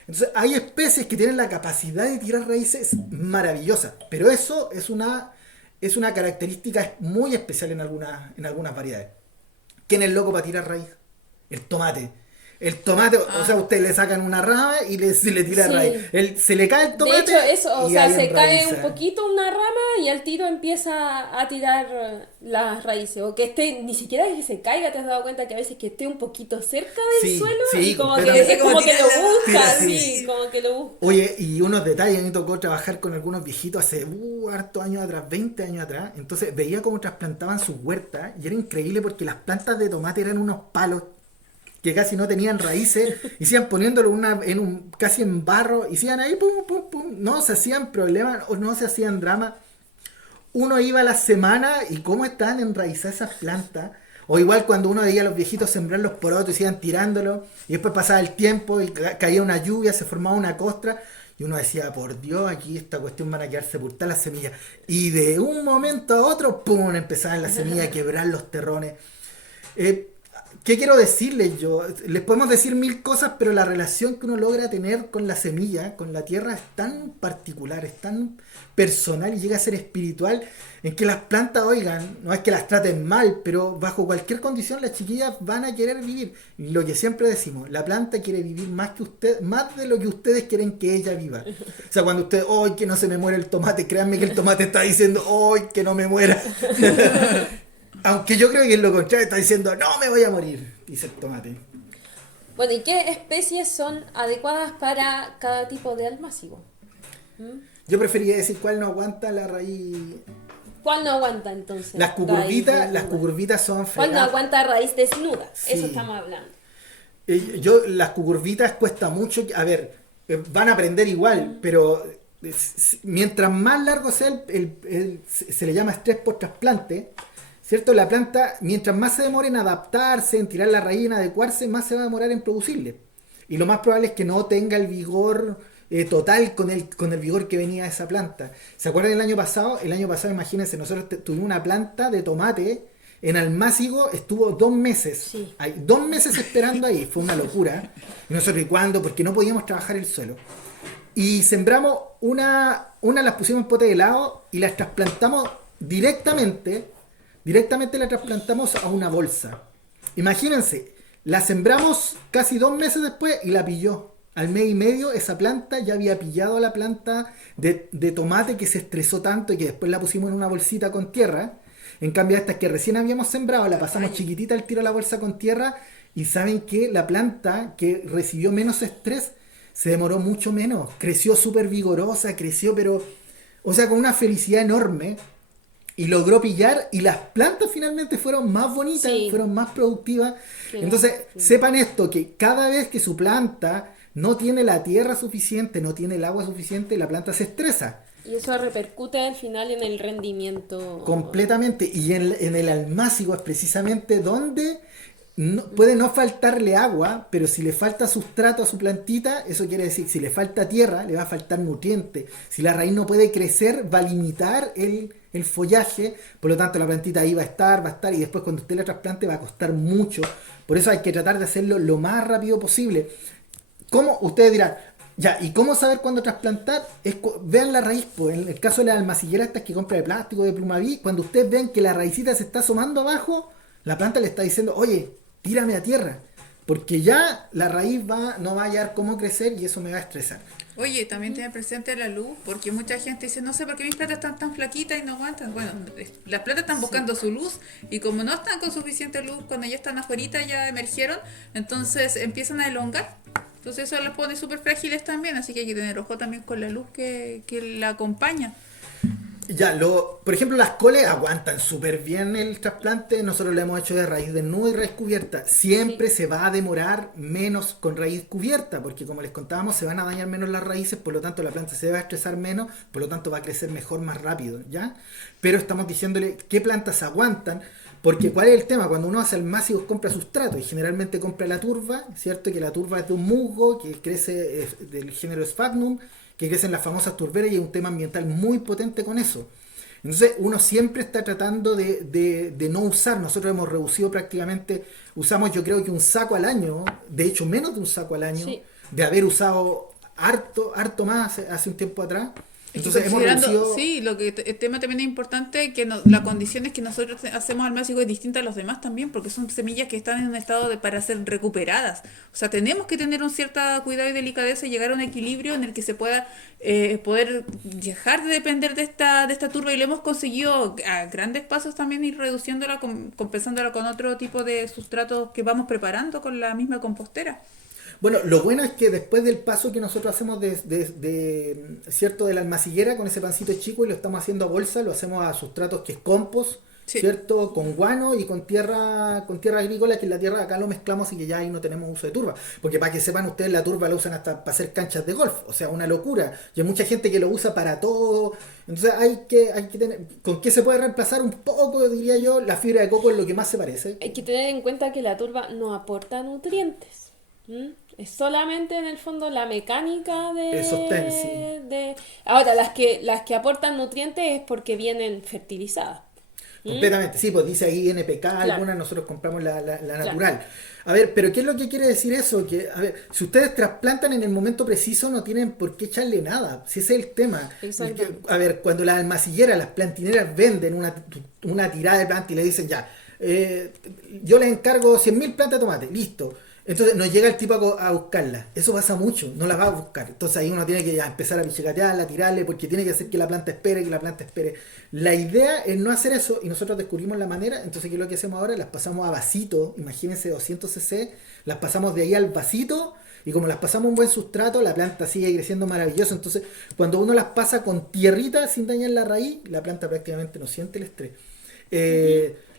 Entonces, hay especies que tienen la capacidad de tirar raíces maravillosas, pero eso es una es una característica muy especial en algunas variedades. ¿Quién es loco para tirar raíz? El tomate. El tomate, o sea, usted le sacan una rama y se le tira Sí. raíz. Se le cae el tomate. De hecho, eso, o y sea, ahí se cae un enraiza. poquito una rama y al tiro empieza a tirar las raíces. O que esté, ni siquiera que se caiga, te has dado cuenta que a veces que esté un poquito cerca del Sí, suelo sí, y como que completamente. es como que lo busca, Tira, sí, sí. como que lo busca. Oye, y unos detalles, a mí me tocó trabajar con algunos viejitos hace hartos años atrás, 20 años atrás. Entonces veía cómo trasplantaban sus huertas y era increíble porque las plantas de tomate eran unos palos que casi no tenían raíces y sigan poniéndolo casi en barro y sigan ahí, pum, pum, pum. No se hacían problemas o no se hacían drama. Uno iba a la semana y cómo estaban enraizadas esas plantas. O igual cuando uno veía a los viejitos sembrar los porotos y sigan tirándolo y después pasaba el tiempo y caía una lluvia, se formaba una costra y uno decía, por Dios, aquí esta cuestión van a quedar sepultadas las semillas. Y de un momento a otro, ¡pum!, empezaban las semillas a quebrar los terrones. ¿Qué quiero decirles yo? Les podemos decir mil cosas, pero la relación que uno logra tener con la semilla, con la tierra, es tan particular, es tan personal y llega a ser espiritual, en que las plantas, oigan, no es que las traten mal, pero bajo cualquier condición las chiquillas van a querer vivir. Y lo que siempre decimos, la planta quiere vivir más que usted, más de lo que ustedes quieren que ella viva. O sea, cuando usted, ¡ay, que no se me muere el tomate! Créanme que el tomate está diciendo, ¡ay, que no me muera! Aunque yo creo que es lo contrario, está diciendo, no me voy a morir, dice el tomate. Bueno, ¿y qué especies son adecuadas para cada tipo de almácigo? Yo preferiría decir cuál no aguanta la raíz. ¿Cuál no aguanta entonces? Las Raíz desnuda. cucurbitas son ¿Cuál no fregadas. aguanta raíz desnuda? Sí. Eso estamos hablando. Las cucurbitas cuesta mucho. A ver, van a aprender igual, pero mientras más largo sea se le llama estrés por trasplante, ¿cierto? La planta, mientras más se demore en adaptarse, en tirar la raíz, en adecuarse, más se va a demorar en producirle. Y lo más probable es que no tenga el vigor total con el vigor que venía de esa planta. ¿Se acuerdan del año pasado? El año pasado, imagínense, nosotros tuvimos una planta de tomate en Almácigo, estuvo 2 meses. Sí. 2 meses esperando ahí, fue una locura. Y nosotros, ¿y cuándo? Porque no podíamos trabajar el suelo. Y sembramos una las pusimos en pote de helado y las trasplantamos directamente la trasplantamos a una bolsa. Imagínense, la sembramos casi 2 meses después y la pilló. Al mes y medio esa planta ya había pillado la planta de tomate que se estresó tanto y que después la pusimos en una bolsita con tierra. En cambio esta que recién habíamos sembrado, la pasamos chiquitita al tiro a la bolsa con tierra y saben que la planta que recibió menos estrés se demoró mucho menos. Creció súper vigorosa, creció pero, o sea, con una felicidad enorme. Y logró pillar y las plantas finalmente fueron más bonitas, Sí. fueron más productivas. Qué Entonces, sí. sepan esto, que cada vez que su planta no tiene la tierra suficiente, no tiene el agua suficiente, la planta se estresa Y eso repercute al final en el rendimiento. completamente. Y en el almácigo es precisamente donde puede no faltarle agua, pero si le falta sustrato a su plantita, eso quiere decir, si le falta tierra, le va a faltar nutriente. Si la raíz no puede crecer, va a limitar el follaje, por lo tanto la plantita ahí va a estar, y después cuando usted la trasplante va a costar mucho. Por eso hay que tratar de hacerlo lo más rápido posible. ¿Cómo? Ustedes dirán, ya, ¿y cómo saber cuándo trasplantar? Vean la raíz, pues, en el caso de las almacilleras estas que compra de plástico, de Plumaví, cuando ustedes ven que la raicita se está asomando abajo, la planta le está diciendo, oye, tírame a tierra, porque ya la raíz no va a hallar cómo crecer y eso me va a estresar. Oye, también tener presente la luz, porque mucha gente dice, no sé por qué mis plantas están tan flaquitas y no aguantan. Bueno, las plantas están buscando su luz y como no están con suficiente luz, cuando ya están afuera, ya emergieron, entonces empiezan a elongar. Entonces eso las pone súper frágiles también, así que hay que tener ojo también con la luz que la acompaña. Ya, por ejemplo, las coles aguantan súper bien el trasplante. Nosotros lo hemos hecho de raíz desnuda y raíz cubierta. Siempre se va a demorar menos con raíz cubierta, porque como les contábamos, se van a dañar menos las raíces, por lo tanto la planta se va a estresar menos, por lo tanto va a crecer mejor, más rápido, ¿ya? Pero estamos diciéndole qué plantas aguantan, porque ¿cuál es el tema? Cuando uno hace almácigos compra sustrato y generalmente compra la turba, ¿cierto? Que la turba es de un musgo que crece del género Sphagnum, que crecen las famosas turberas y hay un tema ambiental muy potente con eso. Entonces uno siempre está tratando de no usar. Nosotros hemos reducido prácticamente, usamos yo creo que un saco al año, de hecho menos de un saco al año, Sí. de haber usado harto más hace un tiempo atrás. Es que Entonces hemos considerando, reducido... sí, el tema también es importante que la condición es que nosotros hacemos al máximo es distinta a los demás también, porque son semillas que están en un estado para ser recuperadas. O sea, tenemos que tener un cierto cuidado y delicadeza y llegar a un equilibrio en el que se pueda poder dejar de depender de esta turba, y lo hemos conseguido a grandes pasos también, ir reduciéndola, compensándola con otro tipo de sustratos que vamos preparando con la misma compostera. Bueno, lo bueno es que después del paso que nosotros hacemos cierto, de la almaciguera con ese pancito chico y lo estamos haciendo a bolsa, lo hacemos a sustratos que es compost, Sí. ¿cierto? Con guano y con tierra agrícola, que en la tierra de acá lo mezclamos y que ya ahí no tenemos uso de turba. Porque para que sepan ustedes, la turba la usan hasta para hacer canchas de golf, o sea, una locura. Y hay mucha gente que lo usa para todo. Entonces hay que tener, ¿con qué se puede reemplazar un poco, diría yo? La fibra de coco es lo que más se parece. Hay que tener en cuenta que la turba no aporta nutrientes. ¿M? Es solamente en el fondo la mecánica El sostén, sí. Ahora, las que aportan nutrientes es porque vienen fertilizadas. ¿M? Completamente, sí, pues dice ahí NPK, Claro. algunas nosotros compramos la Claro. natural. A ver, pero ¿qué es lo que quiere decir eso? Que, a ver, si ustedes trasplantan en el momento preciso, no tienen por qué echarle nada. Si ese es el tema. Exacto. A ver, cuando las almacilleras, las plantineras venden una tirada de planta y le dicen ya, yo les encargo 100.000 plantas de tomate, listo. Entonces no llega el tipo a buscarla. Eso pasa mucho, no la va a buscar. Entonces ahí uno tiene que ya empezar a pichicatearla, tirarle, porque tiene que hacer que la planta espere, que la planta espere. La idea es no hacer eso y nosotros descubrimos la manera. Entonces, ¿qué es lo que hacemos ahora? Las pasamos a vasito, imagínense 200 cc, las pasamos de ahí al vasito y como las pasamos un buen sustrato, la planta sigue creciendo maravilloso. Entonces, cuando uno las pasa con tierrita sin dañar la raíz, la planta prácticamente no siente el estrés.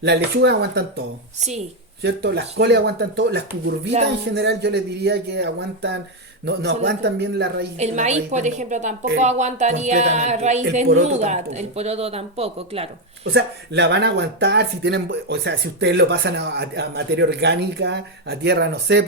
Las lechugas aguantan todo. Sí. ¿Cierto? Las coles aguantan todo, las cucurbitas en Las- general yo les diría que aguantan, no Son aguantan bien la raíz. El la maíz, raíz por de- ejemplo, tampoco el- aguantaría completamente. raíz El poroto desnuda. tampoco. El poroto tampoco, claro. O sea, la van a aguantar si tienen, o sea, si ustedes lo pasan a materia orgánica, a tierra, no sé,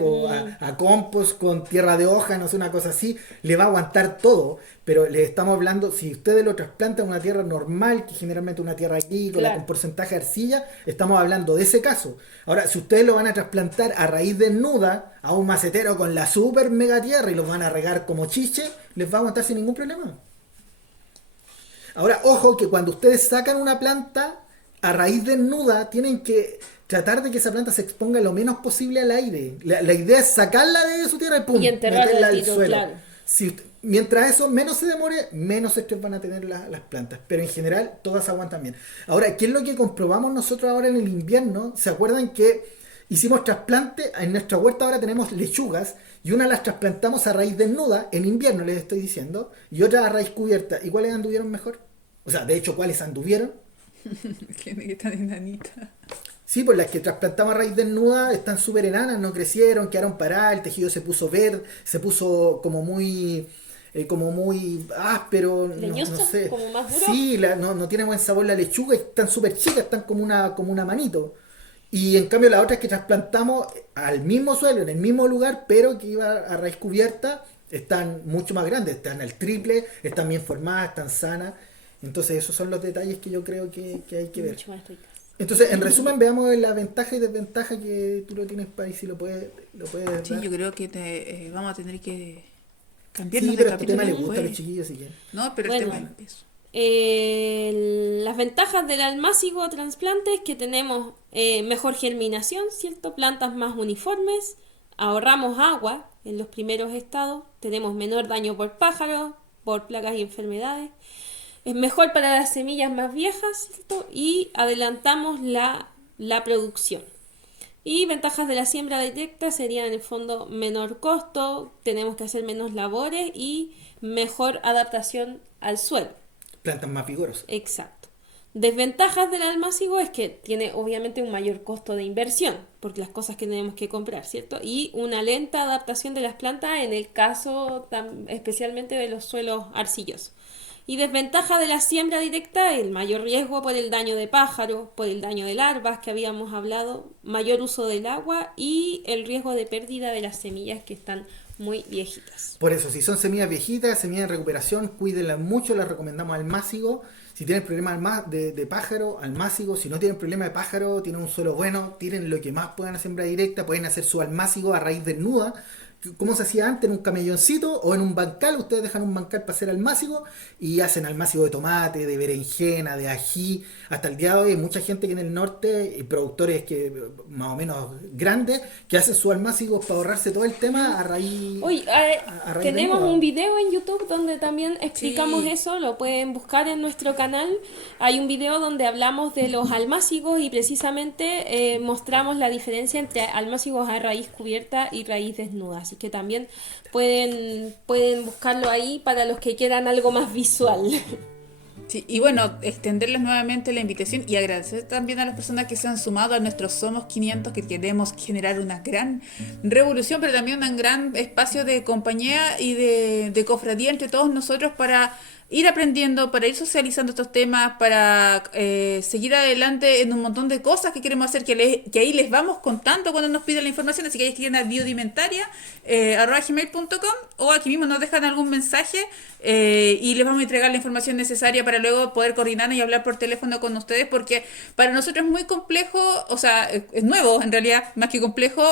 a compost con tierra de hoja, no sé, una cosa así, le va a aguantar todo. Pero les estamos hablando, si ustedes lo trasplantan a una tierra normal, que generalmente es una tierra agrícola, Claro. con porcentaje de arcilla, estamos hablando de ese caso. Ahora, si ustedes lo van a trasplantar a raíz desnuda, a un macetero con la super mega tierra y los van a regar como chiche, les va a aguantar sin ningún problema. Ahora, ojo que cuando ustedes sacan una planta a raíz desnuda, tienen que tratar de que esa planta se exponga lo menos posible al aire. La idea es sacarla de su tierra y pum, Y enterrarla meterla al al tiro, suelo. claro. Mientras eso menos se demore, menos estrés van a tener las plantas. Pero en general, todas aguantan bien. Ahora, ¿qué es lo que comprobamos nosotros ahora en el invierno? ¿Se acuerdan que hicimos trasplante? En nuestra huerta ahora tenemos lechugas y una las trasplantamos a raíz desnuda, en invierno les estoy diciendo, y otra a raíz cubierta. ¿Y cuáles anduvieron mejor? O sea, de hecho, ¿cuáles anduvieron? Que tan enanita. Sí, pues las que trasplantamos a raíz desnuda están súper enanas, no crecieron, quedaron paradas, el tejido se puso verde, se puso como muy áspero, ¿Leñoso? no sé. ¿Como más duro? Sí, no tiene buen sabor la lechuga, y están súper chicas, están como una manito. Y en cambio las otras que trasplantamos al mismo suelo, en el mismo lugar, pero que iba a raíz cubierta, están mucho más grandes, están al triple, están bien formadas, están sanas. Entonces esos son los detalles que yo creo que hay que ver. Mucho más ricas. Entonces, en resumen, veamos la ventaja y desventaja que tú lo tienes para ahí, si lo puedes Sí, dar. yo creo que vamos a tener que Sí, cambiarnos de pero este tema capítulo le gusta a los después. chiquillos, así que... No, pero Bueno. el tema es eso. Las ventajas del almácigo trasplante es que tenemos mejor germinación, ¿cierto? Plantas más uniformes, ahorramos agua en los primeros estados, tenemos menor daño por pájaros, por plagas y enfermedades, es mejor para las semillas más viejas, ¿cierto? Y adelantamos la producción. Y ventajas de la siembra directa serían en el fondo menor costo, tenemos que hacer menos labores y mejor adaptación al suelo. Plantas más vigorosas. Exacto. Desventajas del almácigo es que tiene obviamente un mayor costo de inversión, porque las cosas que tenemos que comprar, ¿cierto? Y una lenta adaptación de las plantas en el caso especialmente de los suelos arcillosos. Y desventaja de la siembra directa, el mayor riesgo por el daño de pájaros, por el daño de larvas que habíamos hablado, mayor uso del agua y el riesgo de pérdida de las semillas que están muy viejitas. Por eso, si son semillas viejitas, semillas de recuperación, cuídenlas mucho, las recomendamos al másigo. Si tienen problemas de pájaro, al másigo. Si no tienen problema de pájaro, tienen un suelo bueno, tienen lo que más puedan a siembra directa, pueden hacer su almácigo a raíz desnuda, como se hacía antes, en un camelloncito o en un bancal. Ustedes dejan un bancal para hacer almácigo y hacen almácigo de tomate, de berenjena, de ají. Hasta el día de hoy hay mucha gente que en el norte, y productores que más o menos grandes, que hacen sus almácigos para ahorrarse todo el tema a raíz, Hoy a raíz de tenemos moda. un video en YouTube donde también explicamos Sí. eso, lo pueden buscar en nuestro canal. Hay un video donde hablamos de los almácigos y precisamente mostramos la diferencia entre almácigos a raíz cubierta y raíz desnuda. Así que también pueden buscarlo ahí para los que quieran algo más visual. Sí, y bueno, extenderles nuevamente la invitación y agradecer también a las personas que se han sumado a nuestros Somos 500, que queremos generar una gran revolución, pero también un gran espacio de compañía y de cofradía entre todos nosotros para ir aprendiendo, para ir socializando estos temas, para seguir adelante en un montón de cosas que queremos hacer, que ahí les vamos contando cuando nos piden la información. Así que ahí escriben a biodimentaria @gmail.com o aquí mismo nos dejan algún mensaje y les vamos a entregar la información necesaria para luego poder coordinarnos y hablar por teléfono con ustedes, porque para nosotros es muy complejo, o sea, es nuevo en realidad, más que complejo,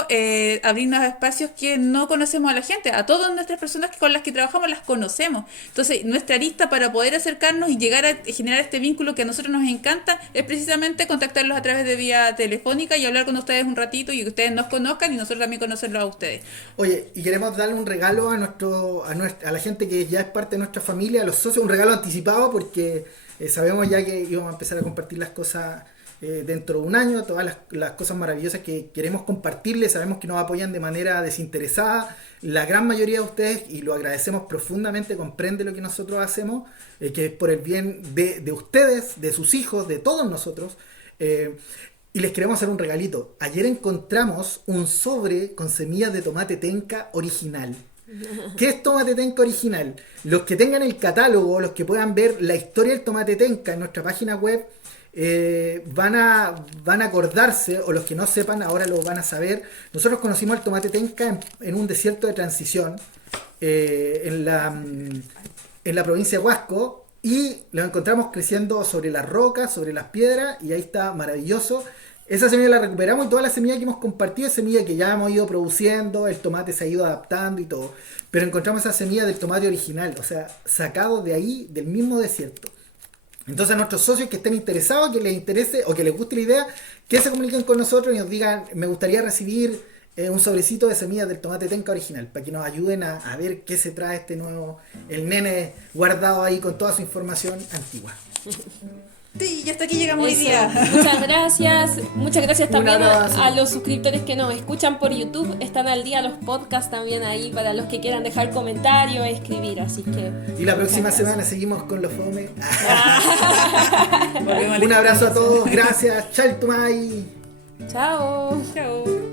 abrirnos a espacios que no conocemos a la gente. A todas nuestras personas con las que trabajamos las conocemos. Entonces, nuestra lista para poder acercarnos y llegar a generar este vínculo que a nosotros nos encanta es precisamente contactarlos a través de vía telefónica y hablar con ustedes un ratito y que ustedes nos conozcan y nosotros también conocerlos a ustedes. Oye, y queremos darle un regalo a la gente que ya es parte de nuestra familia, a los socios, un regalo anticipado porque sabemos ya que íbamos a empezar a compartir las cosas dentro de un año, todas las cosas maravillosas que queremos compartirles. Sabemos que nos apoyan de manera desinteresada, la gran mayoría de ustedes, y lo agradecemos profundamente, comprende lo que nosotros hacemos, que es por el bien de ustedes, de sus hijos, de todos nosotros. Y les queremos hacer un regalito. Ayer encontramos un sobre con semillas de tomate tenca original. ¿Qué es tomate tenca original? Los que tengan el catálogo, los que puedan ver la historia del tomate tenca en nuestra página web, van a acordarse, o los que no sepan ahora lo van a saber. Nosotros conocimos el tomate tenca en un desierto de transición en la provincia de Huasco, y lo encontramos creciendo sobre las rocas, sobre las piedras, y ahí está maravilloso. Esa semilla la recuperamos, y toda la semilla que hemos compartido es semilla que ya hemos ido produciendo, el tomate se ha ido adaptando y todo, pero encontramos esa semilla del tomate original, o sea, sacado de ahí, del mismo desierto. Entonces, a nuestros socios que estén interesados, que les interese o que les guste la idea, que se comuniquen con nosotros y nos digan: me gustaría recibir un sobrecito de semillas del tomate tenca original, para que nos ayuden a ver qué se trae este nuevo, el nene guardado ahí con toda su información antigua. Sí, y hasta aquí llegamos hoy Eso. día. Muchas gracias también abrazo. a los suscriptores que nos escuchan por YouTube. Están al día los podcasts también ahí para los que quieran dejar comentarios, escribir, así que Y la próxima muchas semana seguimos con los fome. Volvemos a la Un abrazo a todos, gracias, Chaltumay. gracias. Chao. Chao.